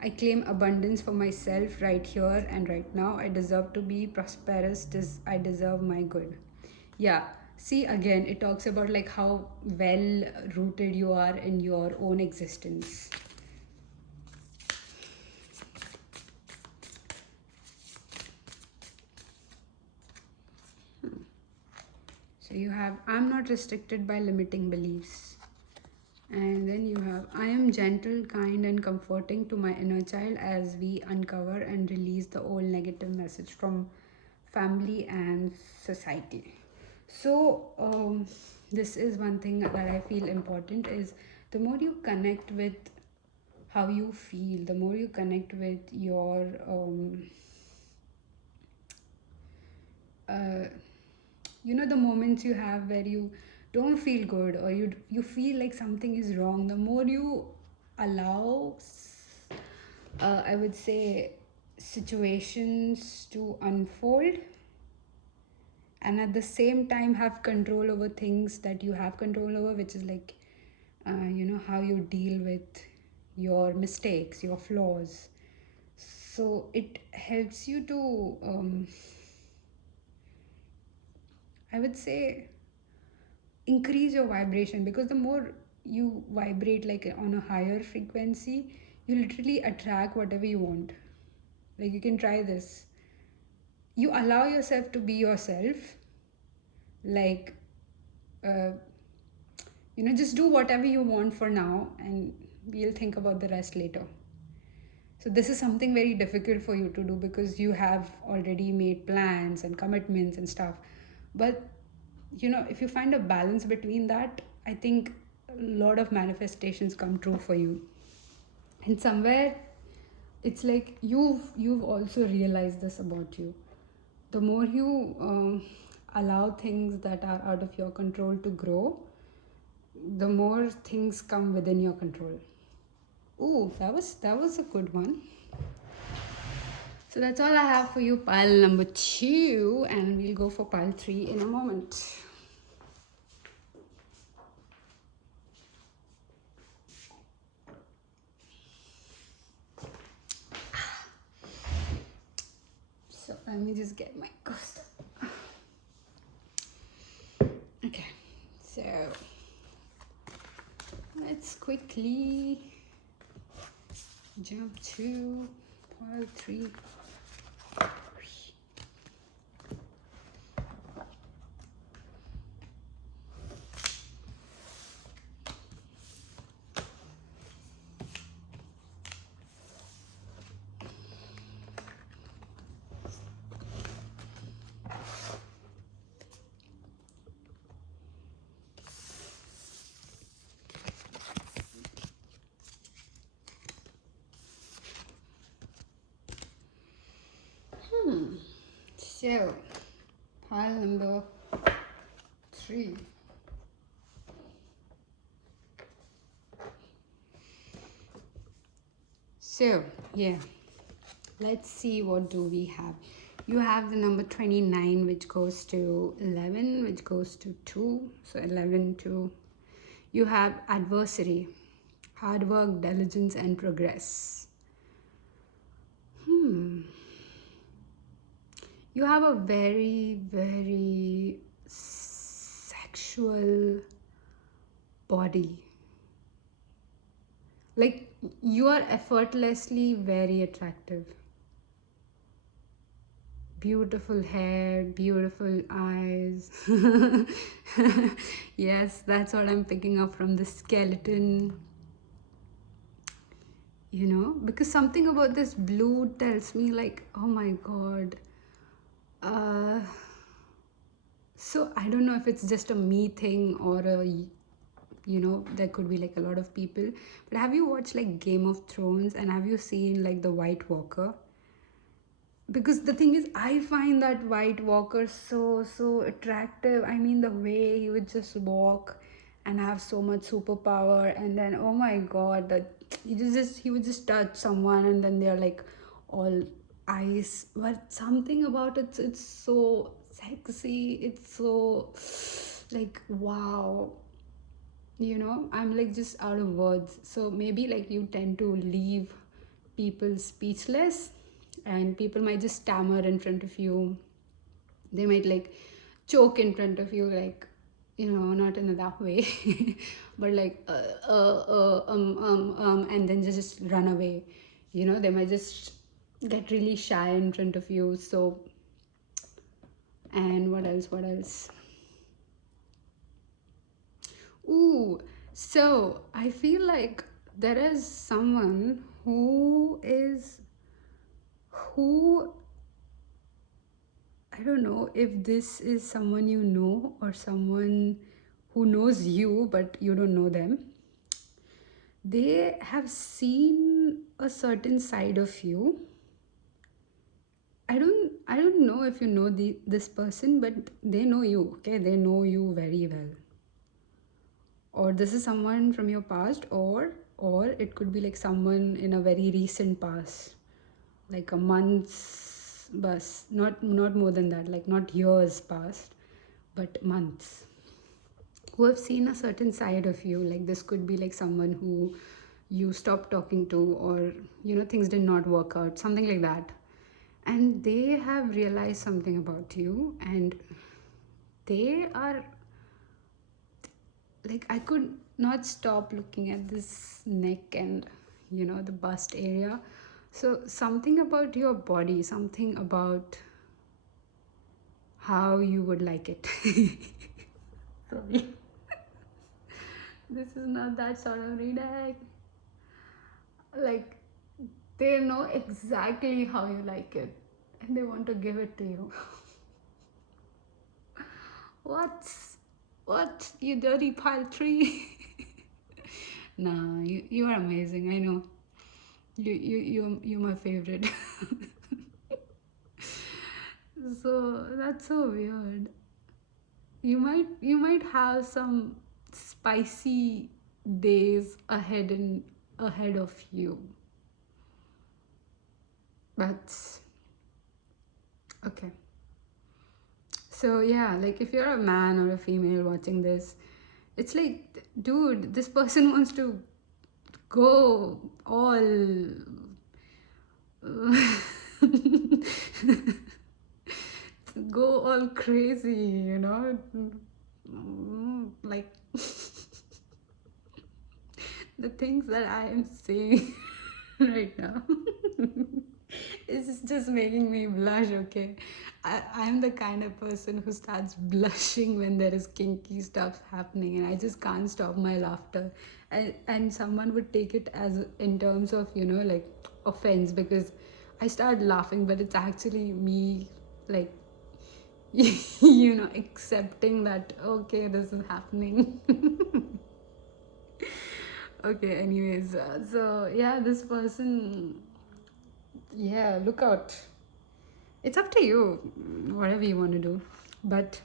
I claim abundance for myself right here and right now. I deserve to be prosperous. I deserve my good. Yeah. See, again, it talks about like how well rooted you are in your own existence. So you have, I'm not restricted by limiting beliefs. And then you have, I am gentle, kind, and comforting to my inner child as we uncover and release the old negative message from family and society. So, this is one thing that I feel important is the more you connect with how you feel, the more you connect with your uh, the moments you have where you don't feel good or you feel like something is wrong, the more you allow I would say situations to unfold and at the same time have control over things that you have control over, which is like how you deal with your mistakes, your flaws. So it helps you to I would say increase your vibration, because the more you vibrate like on a higher frequency, you literally attract whatever you want. Like you can try this. You allow yourself to be yourself, like uh, just do whatever you want for now and we'll think about the rest later. So this is something very difficult for you to do because you have already made plans and commitments and stuff. But if you find a balance between that, I think a lot of manifestations come true for you. And somewhere it's like you've also realized this about you. The more you allow things that are out of your control to grow, the more things come within your control. Ooh, that was a good one. So that's all I have for you, pile number 2, and we'll go for pile 3 in a moment. So let me just get my coaster. Okay, so let's quickly jump to pile 3. So, pile number 3. So, yeah, let's see what do we have. You have the number 29, which goes to 11, which goes to 2. So 11 to, you have adversary, hard work, diligence, and progress. You have a very, very sexual body. Like you are effortlessly very attractive. Beautiful hair, beautiful eyes. Yes, that's what I'm picking up from the skeleton. because something about this blue tells me like, oh my god. uh so I don't know if it's just a me thing or there could be like a lot of people. But have you watched like Game of Thrones, and have you seen like the White Walker? Because the thing is, I find that White Walker so attractive. I mean, the way he would just walk and have so much superpower, and then oh my god, that he would just touch someone and then they're like all ice. But something about it's so sexy, it's so like wow. I'm like just out of words. So maybe like you tend to leave people speechless, and people might just stammer in front of you. They might like choke in front of you, like, not in that way, but like and then just run away. They might just get really shy in front of you. So, and what else? Ooh, so I feel like there is someone who I don't know if this is someone you know or someone who knows you but you don't know them. They have seen a certain side of you. I don't know if you know this person, but they know you, okay? They know you very well. Or this is someone from your past, or it could be like someone in a very recent past, like a month's bus, not more than that, like not years past, but months, who have seen a certain side of you. Like this could be like someone who you stopped talking to, or things did not work out, something like that. And they have realized something about you, and they are like, I could not stop looking at this neck and the bust area. So something about your body, something about how you would like it. Sorry. This is not that sort of reading. Like, they know exactly how you like it and they want to give it to you. what what, you dirty pile tree? Nah, you are amazing, I know. You're my favorite. So that's so weird. You might have some spicy days ahead of you. But okay. So yeah, like if you're a man or a female watching this, it's like, dude, this person wants to go all go all crazy, like the things that I am saying right now. It's just making me blush, okay? I'm the kind of person who starts blushing when there is kinky stuff happening, and I just can't stop my laughter. And someone would take it as in terms of, like offense, because I start laughing, but it's actually me, like, accepting that, okay, this is happening. Okay, anyways, so yeah, this person, yeah, look out. It's up to you, whatever you want to do. But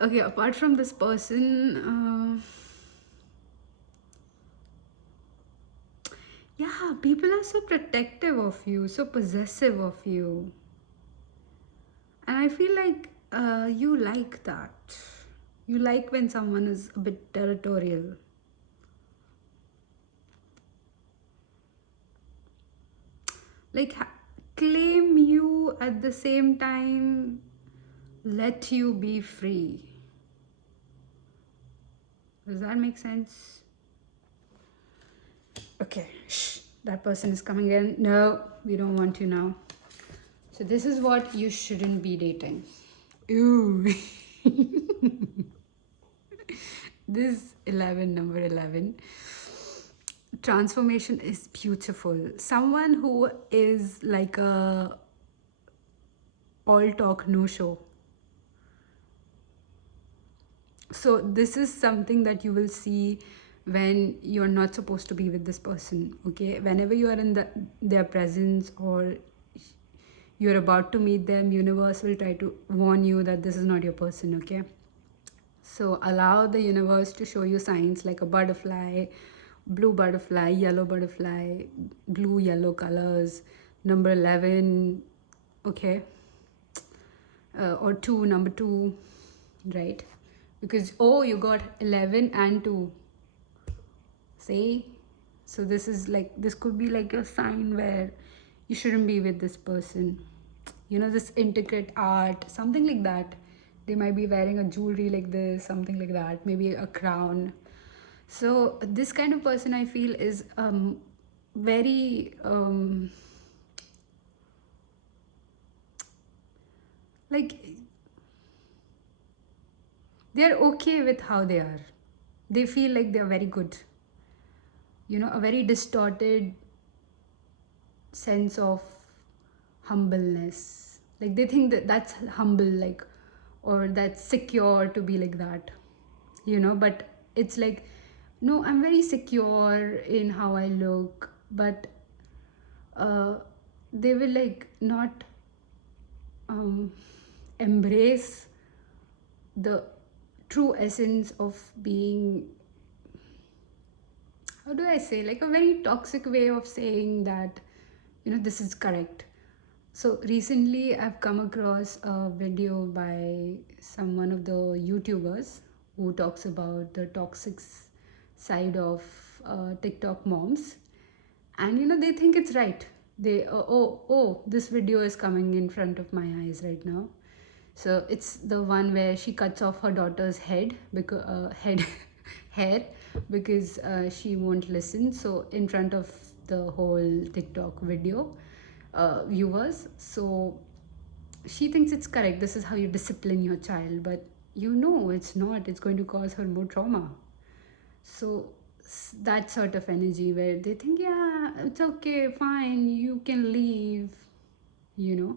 okay, apart from this person, yeah, people are so protective of you, so possessive of you. And I feel like you like that. You like when someone is a bit territorial. Like, claim you at the same time, let you be free. Does that make sense? Okay, shh, that person is coming in. No, we don't want you now. So this is what you shouldn't be dating. Ooh. This 11, number 11. transformation is beautiful. Someone who is like a all talk no show. So this is something that you will see when you're not supposed to be with this person. Okay, whenever you are in their presence, or you're about to meet them, universe will try to warn you that this is not your person. Okay, so allow the universe to show you signs like a butterfly, blue butterfly, yellow butterfly, blue yellow colors, number 11. Okay, or 2, number 2, right? Because oh, you got 11 and 2. See, so this is like, this could be like a sign where you shouldn't be with this person. You know, this intricate art, something like that. They might be wearing a jewelry like this, something like that, maybe a crown. So this kind of person, I feel, is very like, they're okay with how they are. They feel like they're very good. You know, a very distorted sense of humbleness. Like they think that that's humble, like, or that's secure to be like that. You know, but it's like, no, I'm very secure in how I look, but uh, they will like not um, embrace the true essence of being, how do I say, like a very toxic way of saying that, you know, this is correct. So recently I've come across a video by one of the YouTubers who talks about the toxic side of TikTok moms. And you know, they think it's right. They, this video is coming in front of my eyes right now. So it's the one where she cuts off her daughter's head, because hair, because she won't listen. So in front of the whole TikTok video viewers, so she thinks it's correct. This is how you discipline your child, but you know it's not. It's going to cause her more trauma. So that sort of energy where they think, yeah, it's okay, fine, you can leave, you know.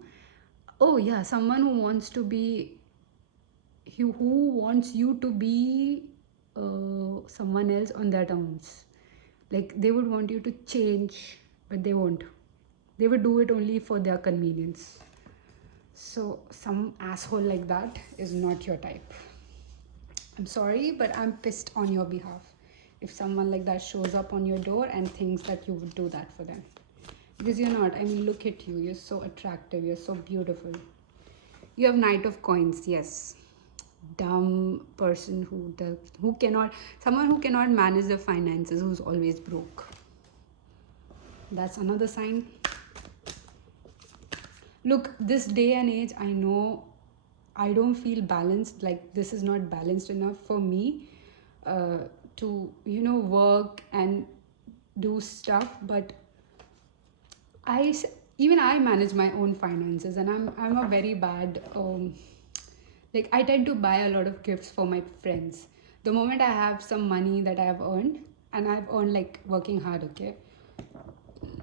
Oh yeah, someone who wants to be, who wants you to be someone else on their terms. Like they would want you to change, but they won't. They would do it only for their convenience. So some asshole like that is not your type. I'm sorry, but I'm pissed on your behalf if someone like that shows up on your door and thinks that you would do that for them. Because you're not. I mean, look at you. You're so attractive. You're so beautiful. You have Knight of Coins, yes. Dumb person who cannot, someone who cannot manage their finances, who's always broke. That's another sign. Look, this day and age, I know I don't feel balanced. Like this is not balanced enough for me to, you know, work and do stuff. But I, even I manage my own finances, and I'm a very bad like I tend to buy a lot of gifts for my friends. The moment I have some money that I have earned, and I've earned like working hard, okay,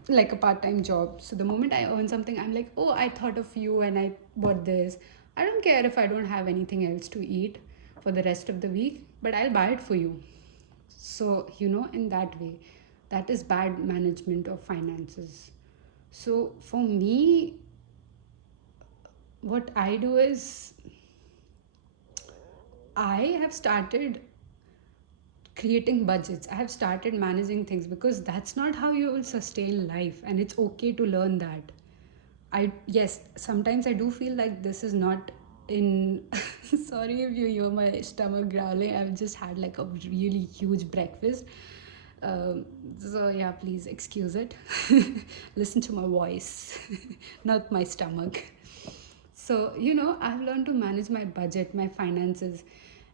like a part-time job. So the moment I earn something, I'm like, oh, I thought of you and I bought this. I don't care if I don't have anything else to eat for the rest of the week, but I'll buy it for you. So, you know, in that way, that is bad management of finances. So for me, what I do is I have started creating budgets. I have started managing things, because that's not how you will sustain life, and it's okay to learn that. Yes, sometimes I do feel like this is not in sorry if you hear my stomach growling. I've just had like a really huge breakfast. So yeah, please excuse it. Listen to my voice, not my stomach. So, you know, I've learned to manage my budget, my finances.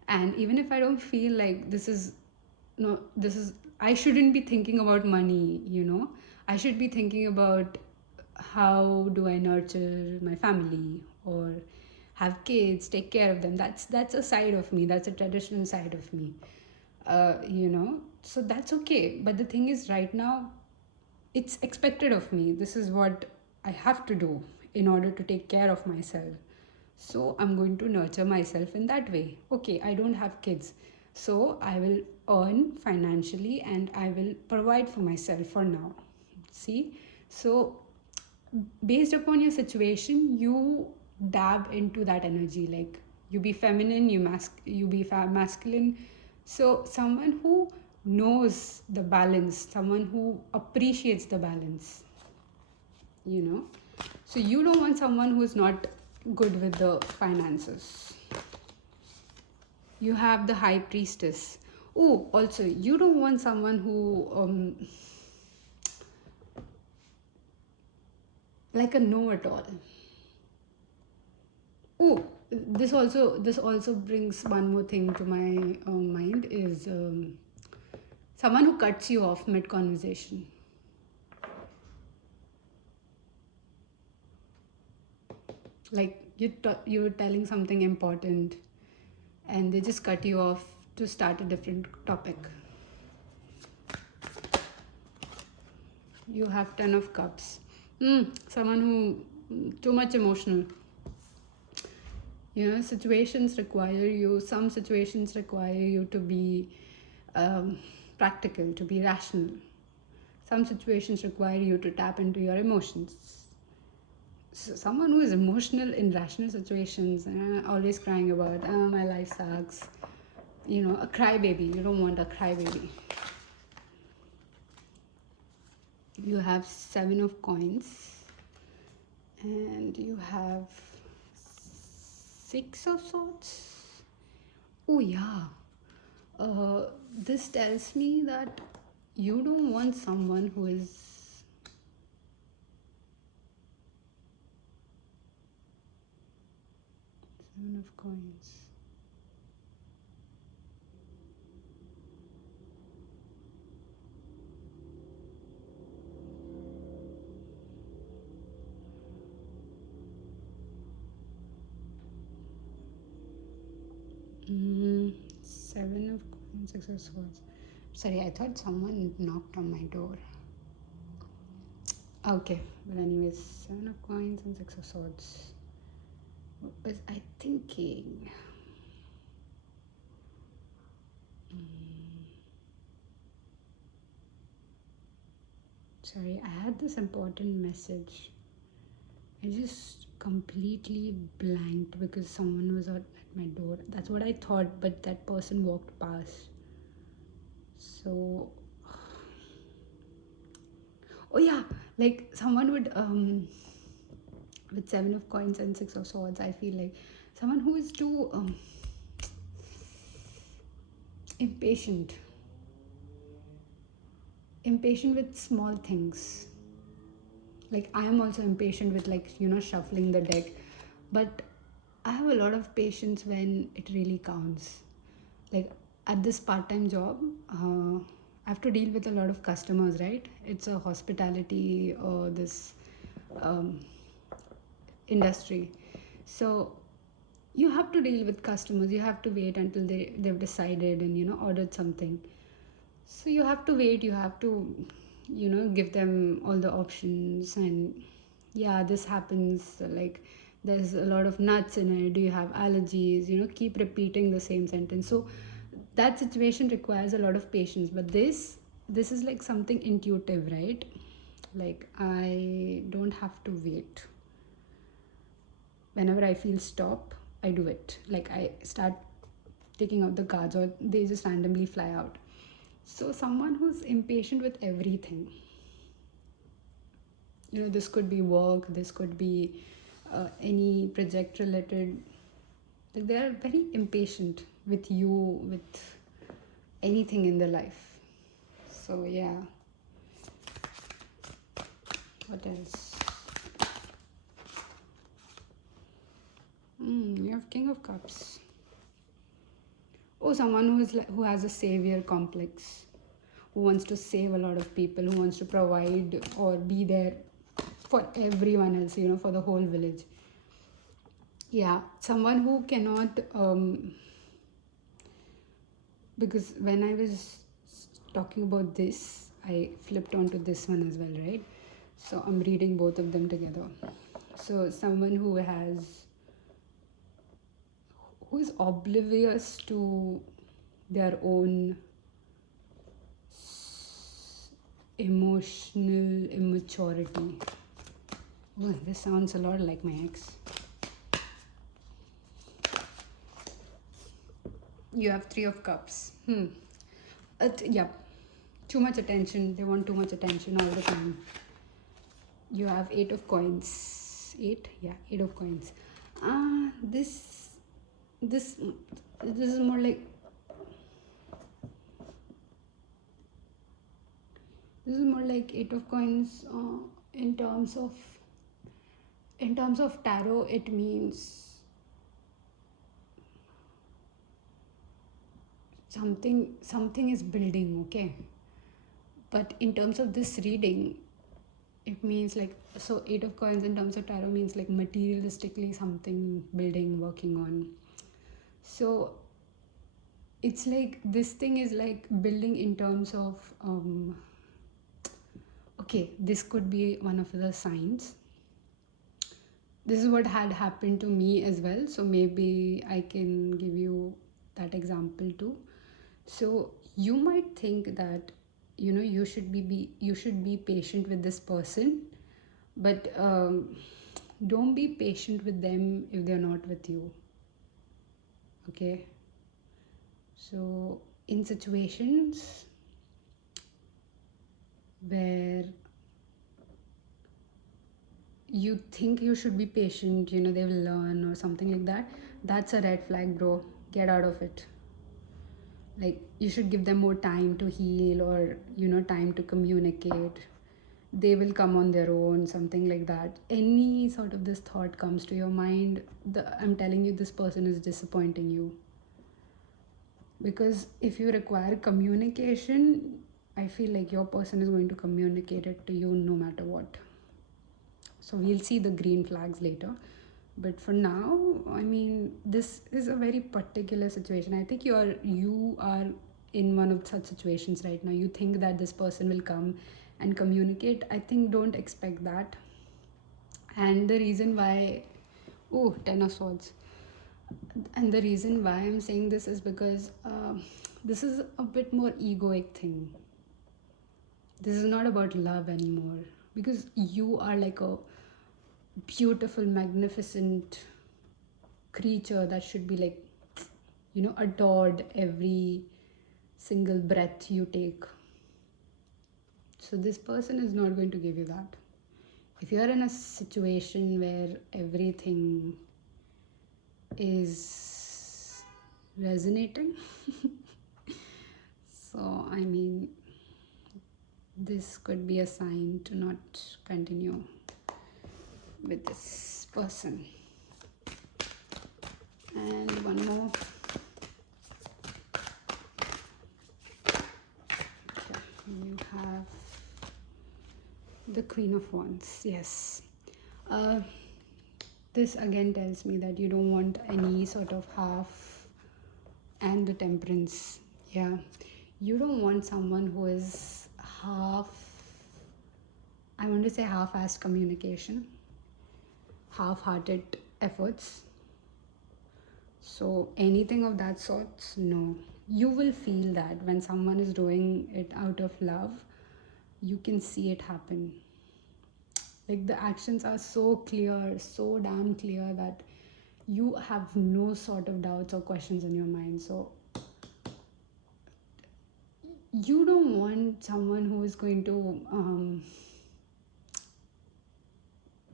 And even if I don't feel like this is, no, this is, I shouldn't be thinking about money, you know. I should be thinking about how do I nurture my family, or have kids, take care of them. That's a side of me. That's a traditional side of me. So that's okay. But the thing is, right now, it's expected of me. This is what I have to do in order to take care of myself. So I'm going to nurture myself in that way. Okay, I don't have kids. So I will earn financially and I will provide for myself for now. See? So based upon your situation, you dab into that energy. Like you be feminine, you be masculine. So someone who knows the balance, someone who appreciates the balance, you know. So you don't want someone who's not good with the finances. You have the high priestess. Oh, also you don't want someone who like a know-it-all. Oh, this also brings one more thing to my mind is someone who cuts you off mid conversation. Like you were telling something important, and they just cut you off to start a different topic. You have 10 of cups. Someone who too much emotional. Some situations require you to be practical, to be rational. Some situations require you to tap into your emotions. So someone who is emotional in rational situations, always crying about, my life sucks. A crybaby. You don't want a crybaby. You have 7 of coins. And you have 6 of swords. Oh, yeah. This tells me that you don't want someone who is 7 of coins. Seven of coins, 6 of swords. Sorry, I thought someone knocked on my door. Okay, but anyways, 7 of coins and 6 of swords. What was I thinking? Sorry, I had this important message. I just completely blanked because someone was at my door. That's what I thought, but that person walked past. So, oh yeah, like someone would with 7 of coins and 6 of swords. I feel like someone who is too impatient with small things. Like I am also impatient with shuffling the deck, but I have a lot of patience when it really counts. Like at this part-time job, I have to deal with a lot of customers, right? It's a hospitality or this um, industry. So you have to deal with customers. You have to wait until they've decided and ordered something. So you have to wait. You have to give them all the options. And yeah, this happens. Like there's a lot of nuts in it. Do you have allergies? Keep repeating the same sentence. So that situation requires a lot of patience. But this is like something intuitive, right? Like I don't have to wait. Whenever I feel stop, I do it. Like I start taking out the cards or they just randomly fly out. So someone who's impatient with everything. This could be work, this could be any project related. Like they are very impatient with you, with anything in their life. So yeah. What else? You have King of Cups. Oh, someone who has a savior complex, who wants to save a lot of people, who wants to provide or be there for everyone else, for the whole village. Yeah, someone who cannot because when I was talking about this, I flipped onto this one as well, right? So I'm reading both of them together. So someone who is oblivious to their own emotional immaturity. Oh, this sounds a lot like my ex. You have Three of Cups. Yeah, too much attention. They want too much attention all the time. You have Eight of Coins. Eight? Yeah, Eight of Coins. This this is more like, Eight of Coins. In terms of tarot, it means something is building, okay? But in terms of this reading, it means like, so Eight of Coins in terms of tarot means like materialistically something building, working on. So it's like this thing is like building in terms of okay, this could be one of the signs. This is what had happened to me as well, so maybe I can give you that example too. So you might think that you should be patient with this person, but don't be patient with them if they're not with you. Okay, so in situations where you think you should be patient, they will learn or something like that, that's a red flag, bro. Get out of it. Like, you should give them more time to heal, or time to communicate. They will come on their own, something like that. Any sort of this thought comes to your mind, I'm telling you, this person is disappointing you. Because if you require communication, I feel like your person is going to communicate it to you no matter what. So we'll see the green flags later. But for now, I mean, this is a very particular situation. I think you are in one of such situations right now. You think that this person will come and communicate. I think don't expect that. And the reason why, oh, Ten of Swords. And the reason why I'm saying this is because this is a bit more egoic thing. This is not about love anymore, because you are like a beautiful, magnificent creature that should be like, adored every single breath you take. So this person is not going to give you that. If you are in a situation where everything is resonating, so I mean, this could be a sign to not continue with this person. And one more. Okay, you have the Queen of Wands. Yes. This again tells me that you don't want any sort of half, and the Temperance. Yeah. You don't want someone who is half-assed communication, half-hearted efforts. So anything of that sort, no. You will feel that when someone is doing it out of love, you can see it happen. Like, the actions are so clear, so damn clear, that you have no sort of doubts or questions in your mind. So you don't want someone who is going to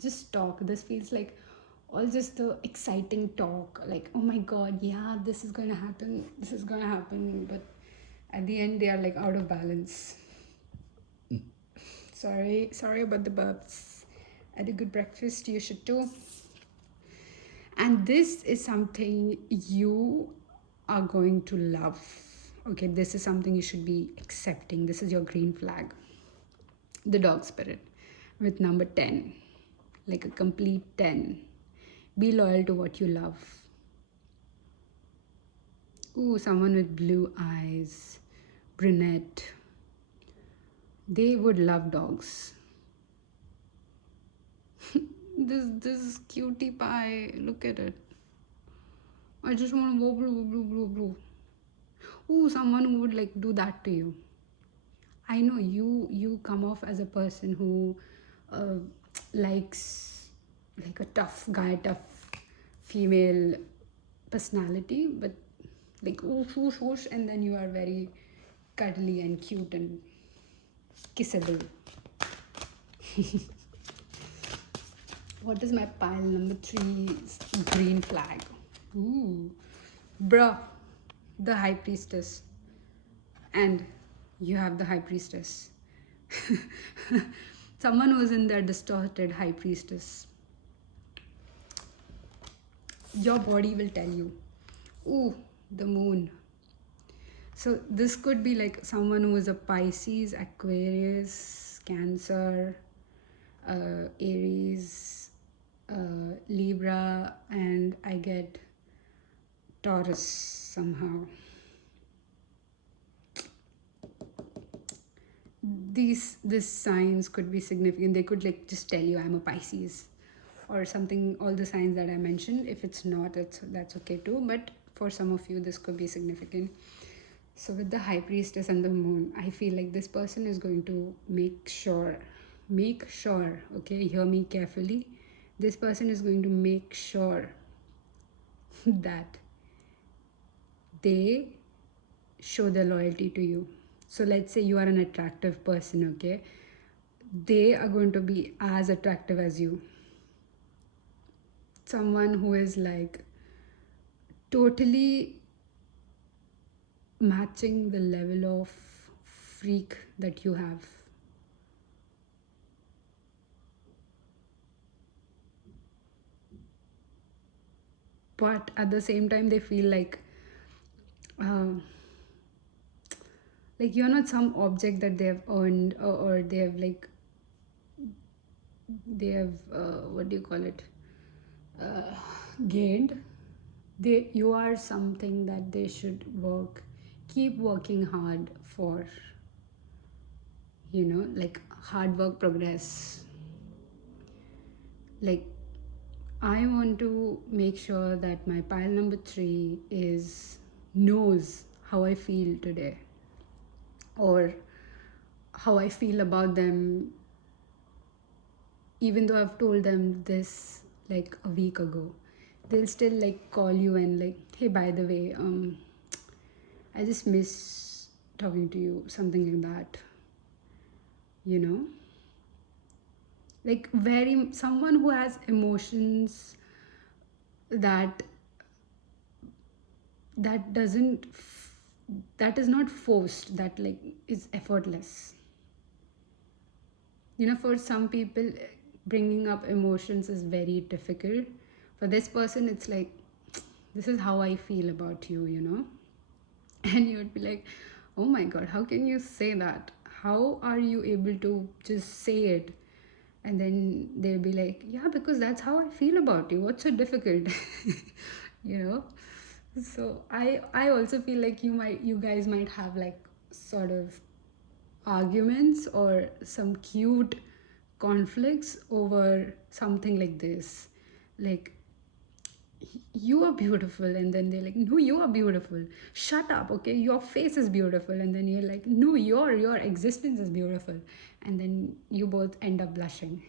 just talk. This feels like all just the exciting talk, like, oh my god, yeah, this is gonna happen, but at the end they are like out of balance. Sorry about the burps. I had a good breakfast, you should too. And this is something you are going to love. Okay, this is something you should be accepting. This is your green flag. The Dog Spirit with number 10, like a complete 10. Be loyal to what you love. Ooh, someone with blue eyes, brunette. They would love dogs. This cutie pie. Look at it. I just want to wobble, wobble, wobble. Ooh, someone who would like do that to you. I know you come off as a person who uh, likes like a tough guy, tough female personality, but like whoosh whoosh whoosh, and then you are very cuddly and cute and kissable. What is my pile number three? Green flag. Ooh, bruh, the high priestess, and you have the high priestess. Someone who's in their distorted high priestess. Your body will tell you. Ooh, the moon. So this could be like someone who is a Pisces, Aquarius, Cancer, Aries, Libra, and I get Taurus somehow. These signs could be significant. They could like just tell you I'm a Pisces or something. All the signs that I mentioned. If it's not, that's okay too. But for some of you, this could be significant. So with the high priestess and the moon, I feel like this person is going to make sure, okay, hear me carefully. This person is going to make sure that they show their loyalty to you. So let's say you are an attractive person, okay? They are going to be as attractive as you. Someone who is like totally matching the level of freak that you have. But at the same time, they feel uh, like you're not some object that they have earned, or they have what do you call it, uh, gained. You are something that they should keep working hard for, like hard work progress. Like I want to make sure that my pile number three knows how I feel today, or how I feel about them, even though I've told them this like a week ago. They'll still like call you and like, hey, by the way, I just miss talking to you, something like that. You know? Like very someone who has emotions that that doesn't that is not forced, that like is effortless. For some people, bringing up emotions is very difficult. For this person, it's like, this is how I feel about you. And you would be like, oh my god, how can you say that? How are you able to just say it? And then they'll be like, yeah, because that's how I feel about you. What's so difficult? you know so I also feel like you guys might have like sort of arguments or some cute conflicts over something like this, like, you are beautiful, and then they're like, no, you are beautiful, shut up, okay, your face is beautiful, and then you're like, no, your existence is beautiful, and then you both end up blushing.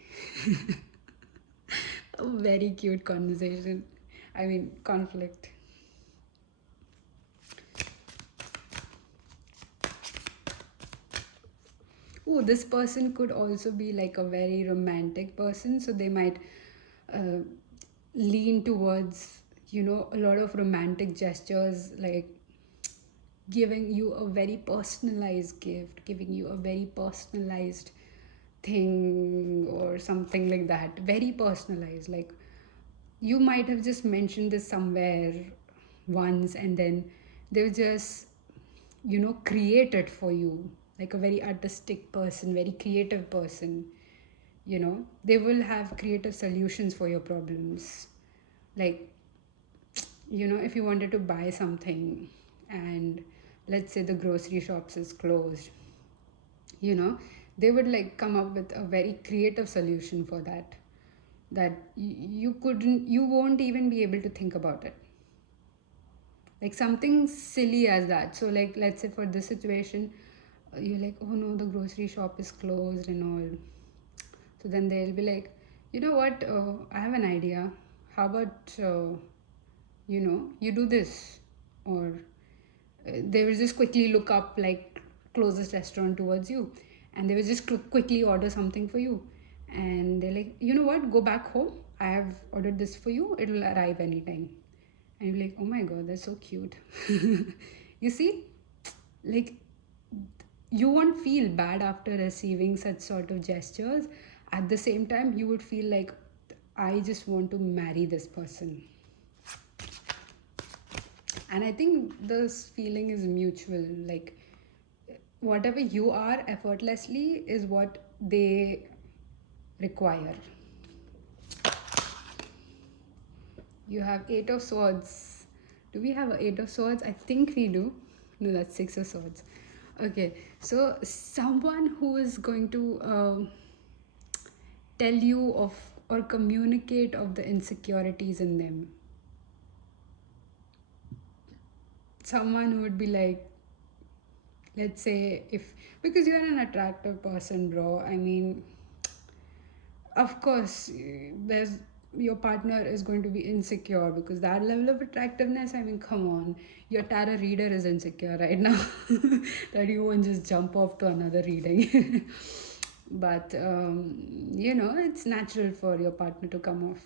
A very cute conversation, I mean conflict. Oh, this person could also be like a very romantic person, so they might uh, lean towards, a lot of romantic gestures, like giving you a very personalized gift, giving you a very personalized thing, or something like that. Very personalized. Like, you might have just mentioned this somewhere once, and then they'll just, create it for you, like a very artistic person, very creative person. They will have creative solutions for your problems. Like, if you wanted to buy something, and let's say the grocery shops is closed, you know, they would like come up with a very creative solution for that, that you won't even be able to think about it, like something silly as that. So like let's say for this situation, you're like, oh no, the grocery shop is closed and all. So then they'll be like, you know what, I have an idea. How about you do this, or they will just quickly look up like closest restaurant towards you, and they will just quickly order something for you, and they're like, you know what, go back home, I have ordered this for you, it will arrive anytime. And you're like, oh my god, that's so cute. You see, like, you won't feel bad after receiving such sort of gestures. At the same time, you would feel like, I just want to marry this person. And I think this feeling is mutual. Like, whatever you are effortlessly is what they require. You have Eight of Swords. Do we have Eight of Swords? I think we do. No, that's Six of Swords. Okay, so someone who is going to tell you of or communicate of the insecurities in them. Someone who would be like, let's say, if because you're an attractive person, bro, I mean, of course, there's your partner is going to be insecure because that level of attractiveness, I mean, come on, your tarot reader is insecure right now. That you won't just jump off to another reading. But it's natural for your partner to come off,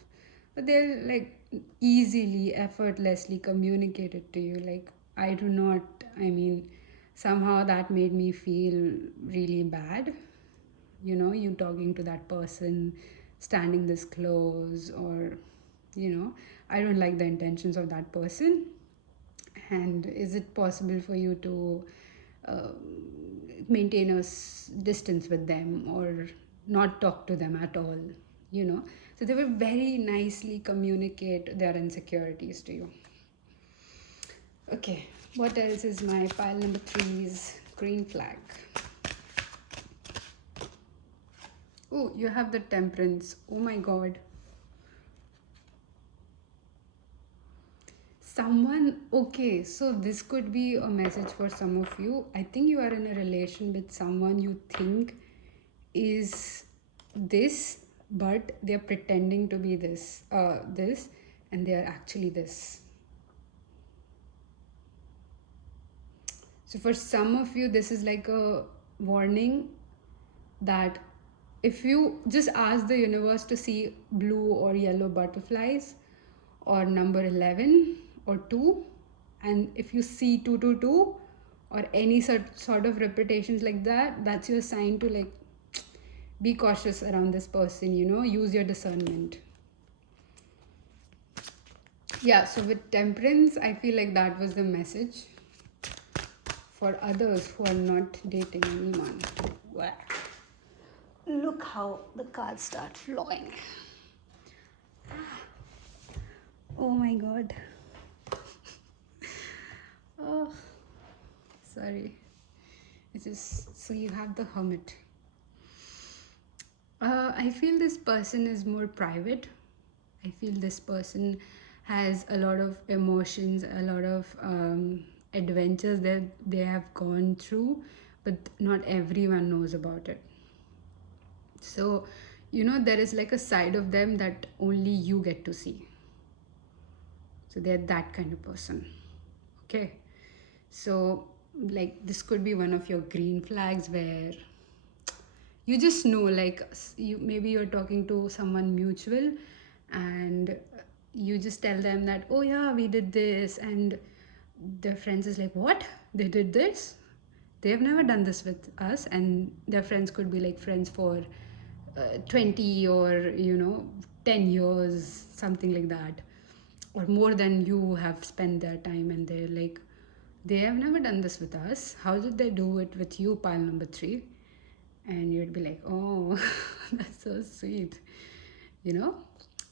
but they'll like easily, effortlessly communicate it to you. Like, I do not, I mean, somehow that made me feel really bad, you talking to that person, standing this close, or I don't like the intentions of that person, and is it possible for you to uh, maintain a distance with them or not talk to them at all, so they will very nicely communicate their insecurities to you. Okay, what else is my pile number 3's green flag? Oh, you have the Temperance. Oh my god. Someone, okay, so this could be a message for some of you. I think you are in a relation with someone you think is this, but they're pretending to be this, and they're actually this. So for some of you, this is like a warning that if you just ask the universe to see blue or yellow butterflies or number 11 or 2, and if you see 222 or any sort of repetitions like that, that's your sign to like be cautious around this person, use your discernment. Yeah, so with Temperance, I feel like that was the message for others who are not dating anyone. Wow. Look how the cards start flowing. Oh my god. Oh, sorry. It's just, so you have the Hermit. I feel this person is more private. I feel this person has a lot of emotions, a lot of adventures that they have gone through, but not everyone knows about it. So, there is like a side of them that only you get to see. So they're that kind of person. Okay. So, like, this could be one of your green flags where you just know, like, maybe you're talking to someone mutual, and you just tell them that, oh yeah, we did this, and their friends is like, what, they did this? They have never done this with us. And their friends could be like friends for 20 or 10 years, something like that, or more than you have spent their time, and they're like, they have never done this with us, how did they do it with you, pile number 3? And you'd be like, oh, that's so sweet,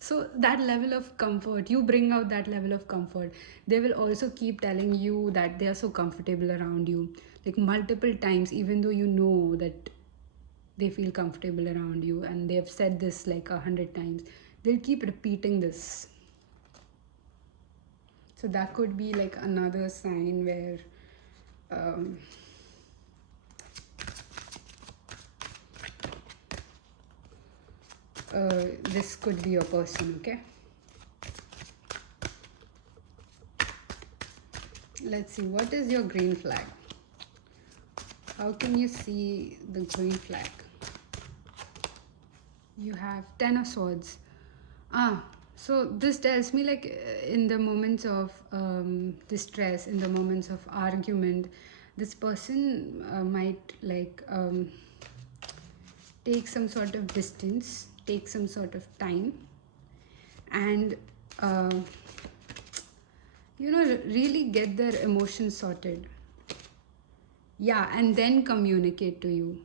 So that level of comfort, you bring out that level of comfort. They will also keep telling you that they are so comfortable around you, like multiple times, even though you know that they feel comfortable around you and they have said this like 100 times. They'll keep repeating this. So that could be like another sign where um, this could be your person, okay? Let's see, what is your green flag? How can you see the green flag? You have 10 of swords. So this tells me like in the moments of distress, in the moments of argument, this person might like take some sort of distance, take some sort of time, and uh, really get their emotions sorted. Yeah, and then communicate to you,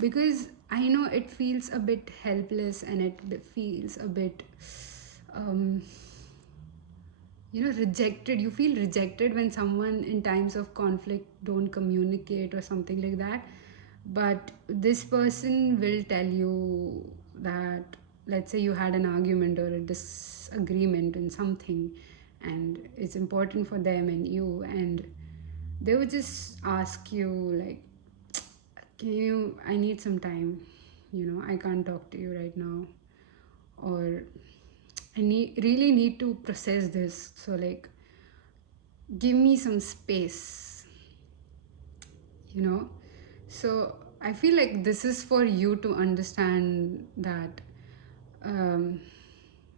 because I know it feels a bit helpless and it feels a bit um, rejected. You feel rejected when someone in times of conflict don't communicate or something like that. But this person will tell you that, let's say you had an argument or a disagreement in something, and it's important for them and you, and they would just ask you like, can you, I need some time, I can't talk to you right now, or really need to process this, so like give me some space, you know so I feel like this is for you to understand that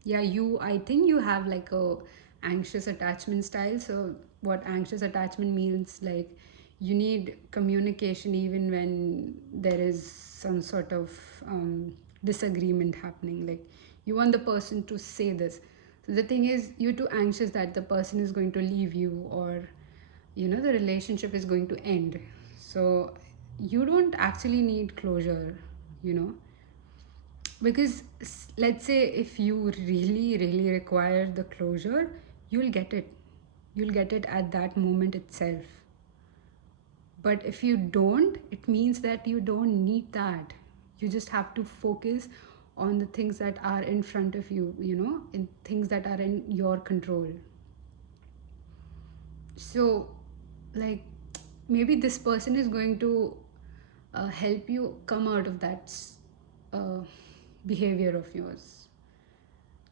yeah, I think you have like a anxious attachment style. So what anxious attachment means, like you need communication even when there is some sort of disagreement happening, like you want the person to say this. So the thing is, you're too anxious that the person is going to leave you, or the relationship is going to end. So you don't actually need closure, you know because let's say if you really really require the closure, you'll get it. You'll get it at that moment itself. But if you don't, it means that you don't need that. You just have to focus on the things that are in front of you, in things that are in your control. So like maybe this person is going to help you come out of that uh, behavior of yours.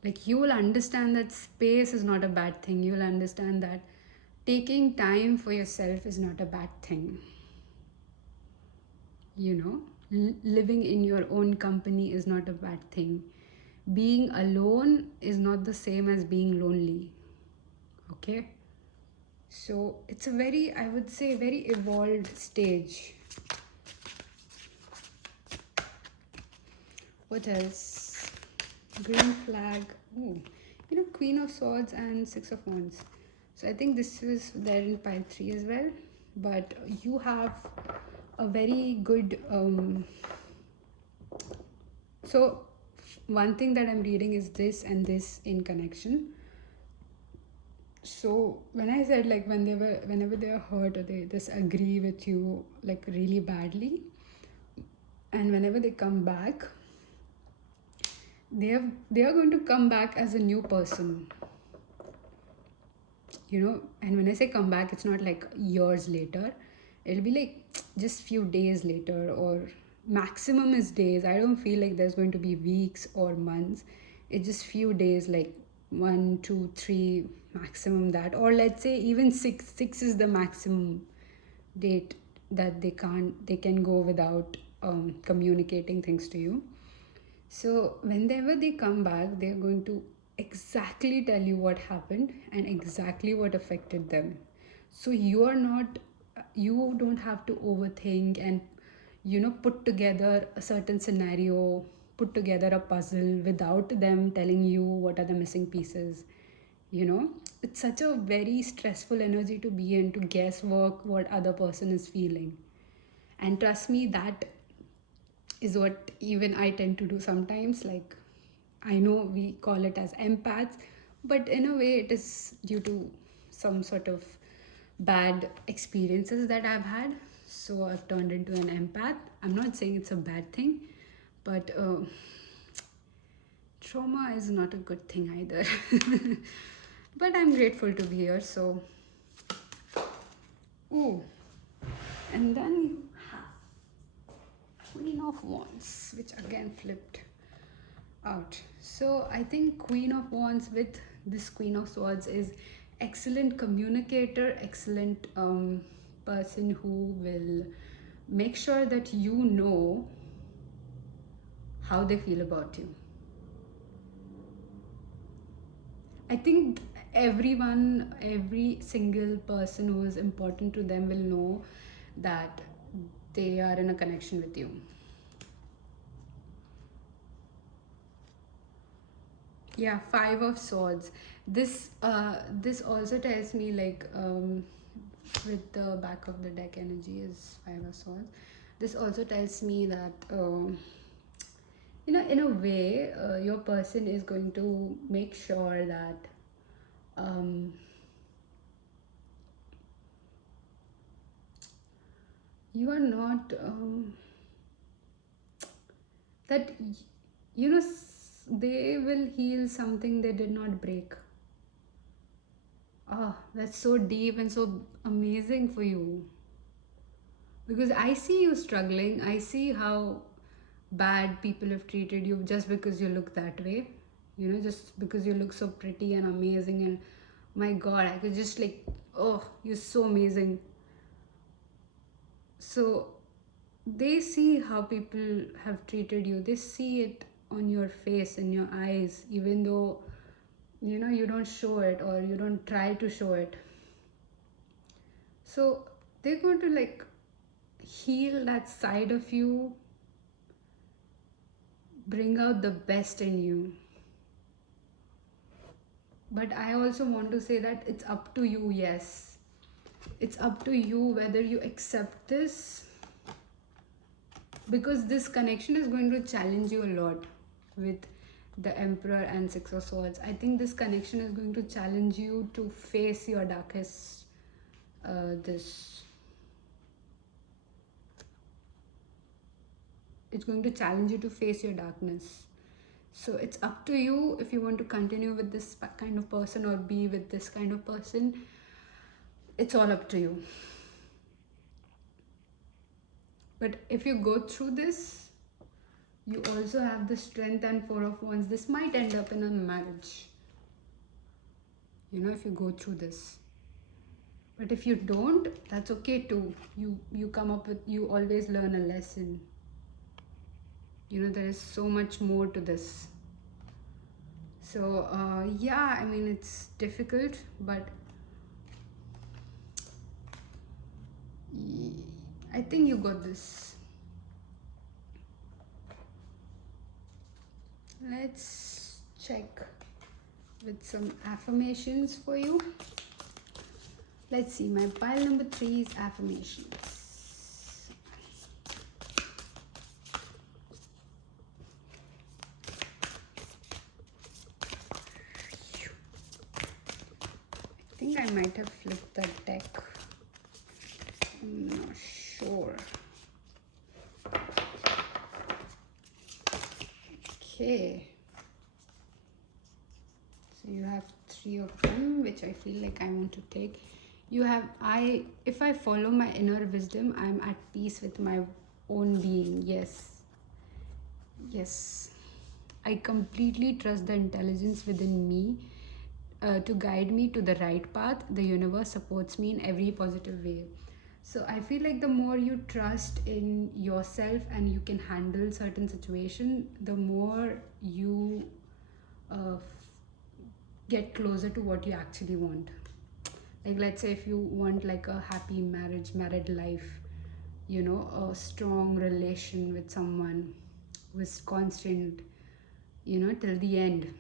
Like you will understand that space is not a bad thing. You will understand that taking time for yourself is not a bad thing. Living in your own company is not a bad thing. Being alone is not the same as being lonely. Okay? So it's a very, I would say, very evolved stage. What else? Green flag. Oh, Queen of Swords and Six of Wands. So I think this is there in pile 3 as well. But you have a very good. So one thing that I'm reading is this and this in connection. So when I said like whenever they are hurt or they disagree with you like really badly, and whenever they come back, they are going to come back as a new person. And when I say come back, it's not like years later. It'll be like just few days later, or maximum is days. I don't feel like there's going to be weeks or months. It's just few days, like 1, 2, 3 maximum, that, or let's say even six is the maximum date that they can go without communicating things to you. So whenever they come back, they're going to exactly tell you what happened and exactly what affected them. So you don't have to overthink and put together a certain scenario, put together a puzzle without them telling you what are the missing pieces. It's such a very stressful energy to be in, to guesswork what other person is feeling. And trust me, that is what even I tend to do sometimes. Like I know we call it as empaths, but in a way, it is due to some sort of bad experiences that I've had. So I've turned into an empath. I'm not saying it's a bad thing, but trauma is not a good thing either. But I'm grateful to be here. So, ooh, and then you have Queen of Wands, which again flipped out. So I think Queen of Wands with this Queen of Swords is excellent communicator, excellent person who will make sure that you know how they feel about you. I think everyone, every single person who is important to them will know that they are in a connection with you. Yeah, Five of Swords. This also tells me like with the back of the deck energy is Five of Swords. This also tells me that in a way, your person is going to make sure that um, you are not that they will heal something they did not break. Oh, that's so deep and so amazing for you. Because I see you struggling. I see how bad people have treated you just because you look that way. Just because you look so pretty and amazing. And my God, I could just like, oh, you're so amazing. So they see how people have treated you. They see it on your face, in your eyes, even though you don't show it or you don't try to show it. So they're going to like heal that side of you, bring out the best in you. But I also want to say that it's up to you. Yes, it's up to you whether you accept this, because this connection is going to challenge you a lot with the Emperor and Six of Swords. I think this connection is going to challenge you to face your darkest this it's going to challenge you to face your darkness. So it's up to you if you want to continue with this kind of person or be with this kind of person. It's all up to you. But if you go through this, you also have the strength and Four of Wands. This might end up in a marriage, if you go through this. But if you don't, that's okay too. You come up with, you always learn a lesson. There is so much more to this. So yeah, I mean, it's difficult, but I think you got this. Let's check with some affirmations for you. Let's see, my pile number 3 is affirmations. I think I might have flipped the deck. I'm not sure. Okay. So you have 3 of them, which I feel like I want to take. You have, if I follow my inner wisdom, I'm at peace with my own being. Yes. I completely trust the intelligence within me to guide me to the right path. The universe supports me in every positive way. So I feel like the more you trust in yourself and you can handle certain situation, the more you get closer to what you actually want. Like, let's say if you want like a happy married life, a strong relation with someone who is constant, till the end.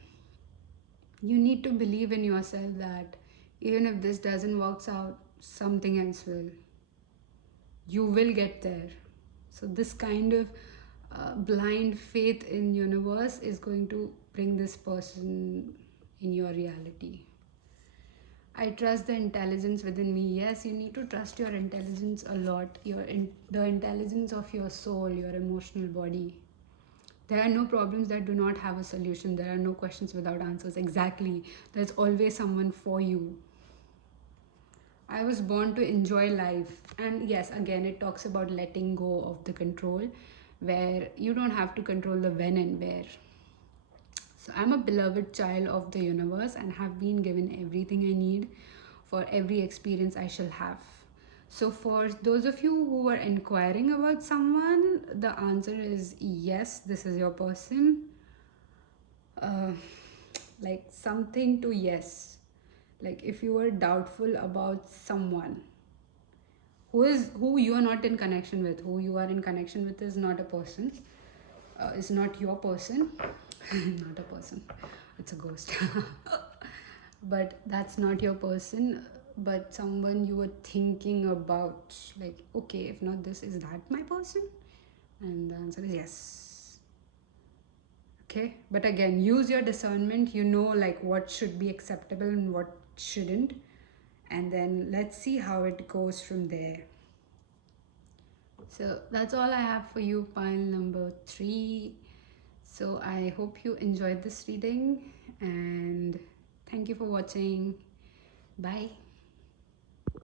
You need to believe in yourself that even if this doesn't work out, something else will. You will get there. So this kind of blind faith in universe is going to bring this person in your reality. I trust the intelligence within me. Yes, you need to trust your intelligence a lot. The intelligence of your soul, your emotional body. There are no problems that do not have a solution. There are no questions without answers. Exactly. There's always someone for you. I was born to enjoy life. And yes, again, it talks about letting go of the control, where you don't have to control the when and where. So I'm a beloved child of the universe and have been given everything I need for every experience I shall have. So for those of you who are inquiring about someone, the answer is yes, this is your person. Uh, like something to yes. Like if you are doubtful about someone who you are not in connection with, who you are in connection with is not a person, is not your person. Not a person, it's a ghost. But that's not your person, but someone you were thinking about, like, okay, if not this, is that my person? And the answer is yes. Okay, but again, use your discernment. You know, like what should be acceptable and what shouldn't, and then let's see how it goes from there. So that's all I have for you, pile number 3. So I hope you enjoyed this reading, and thank you for watching. Bye.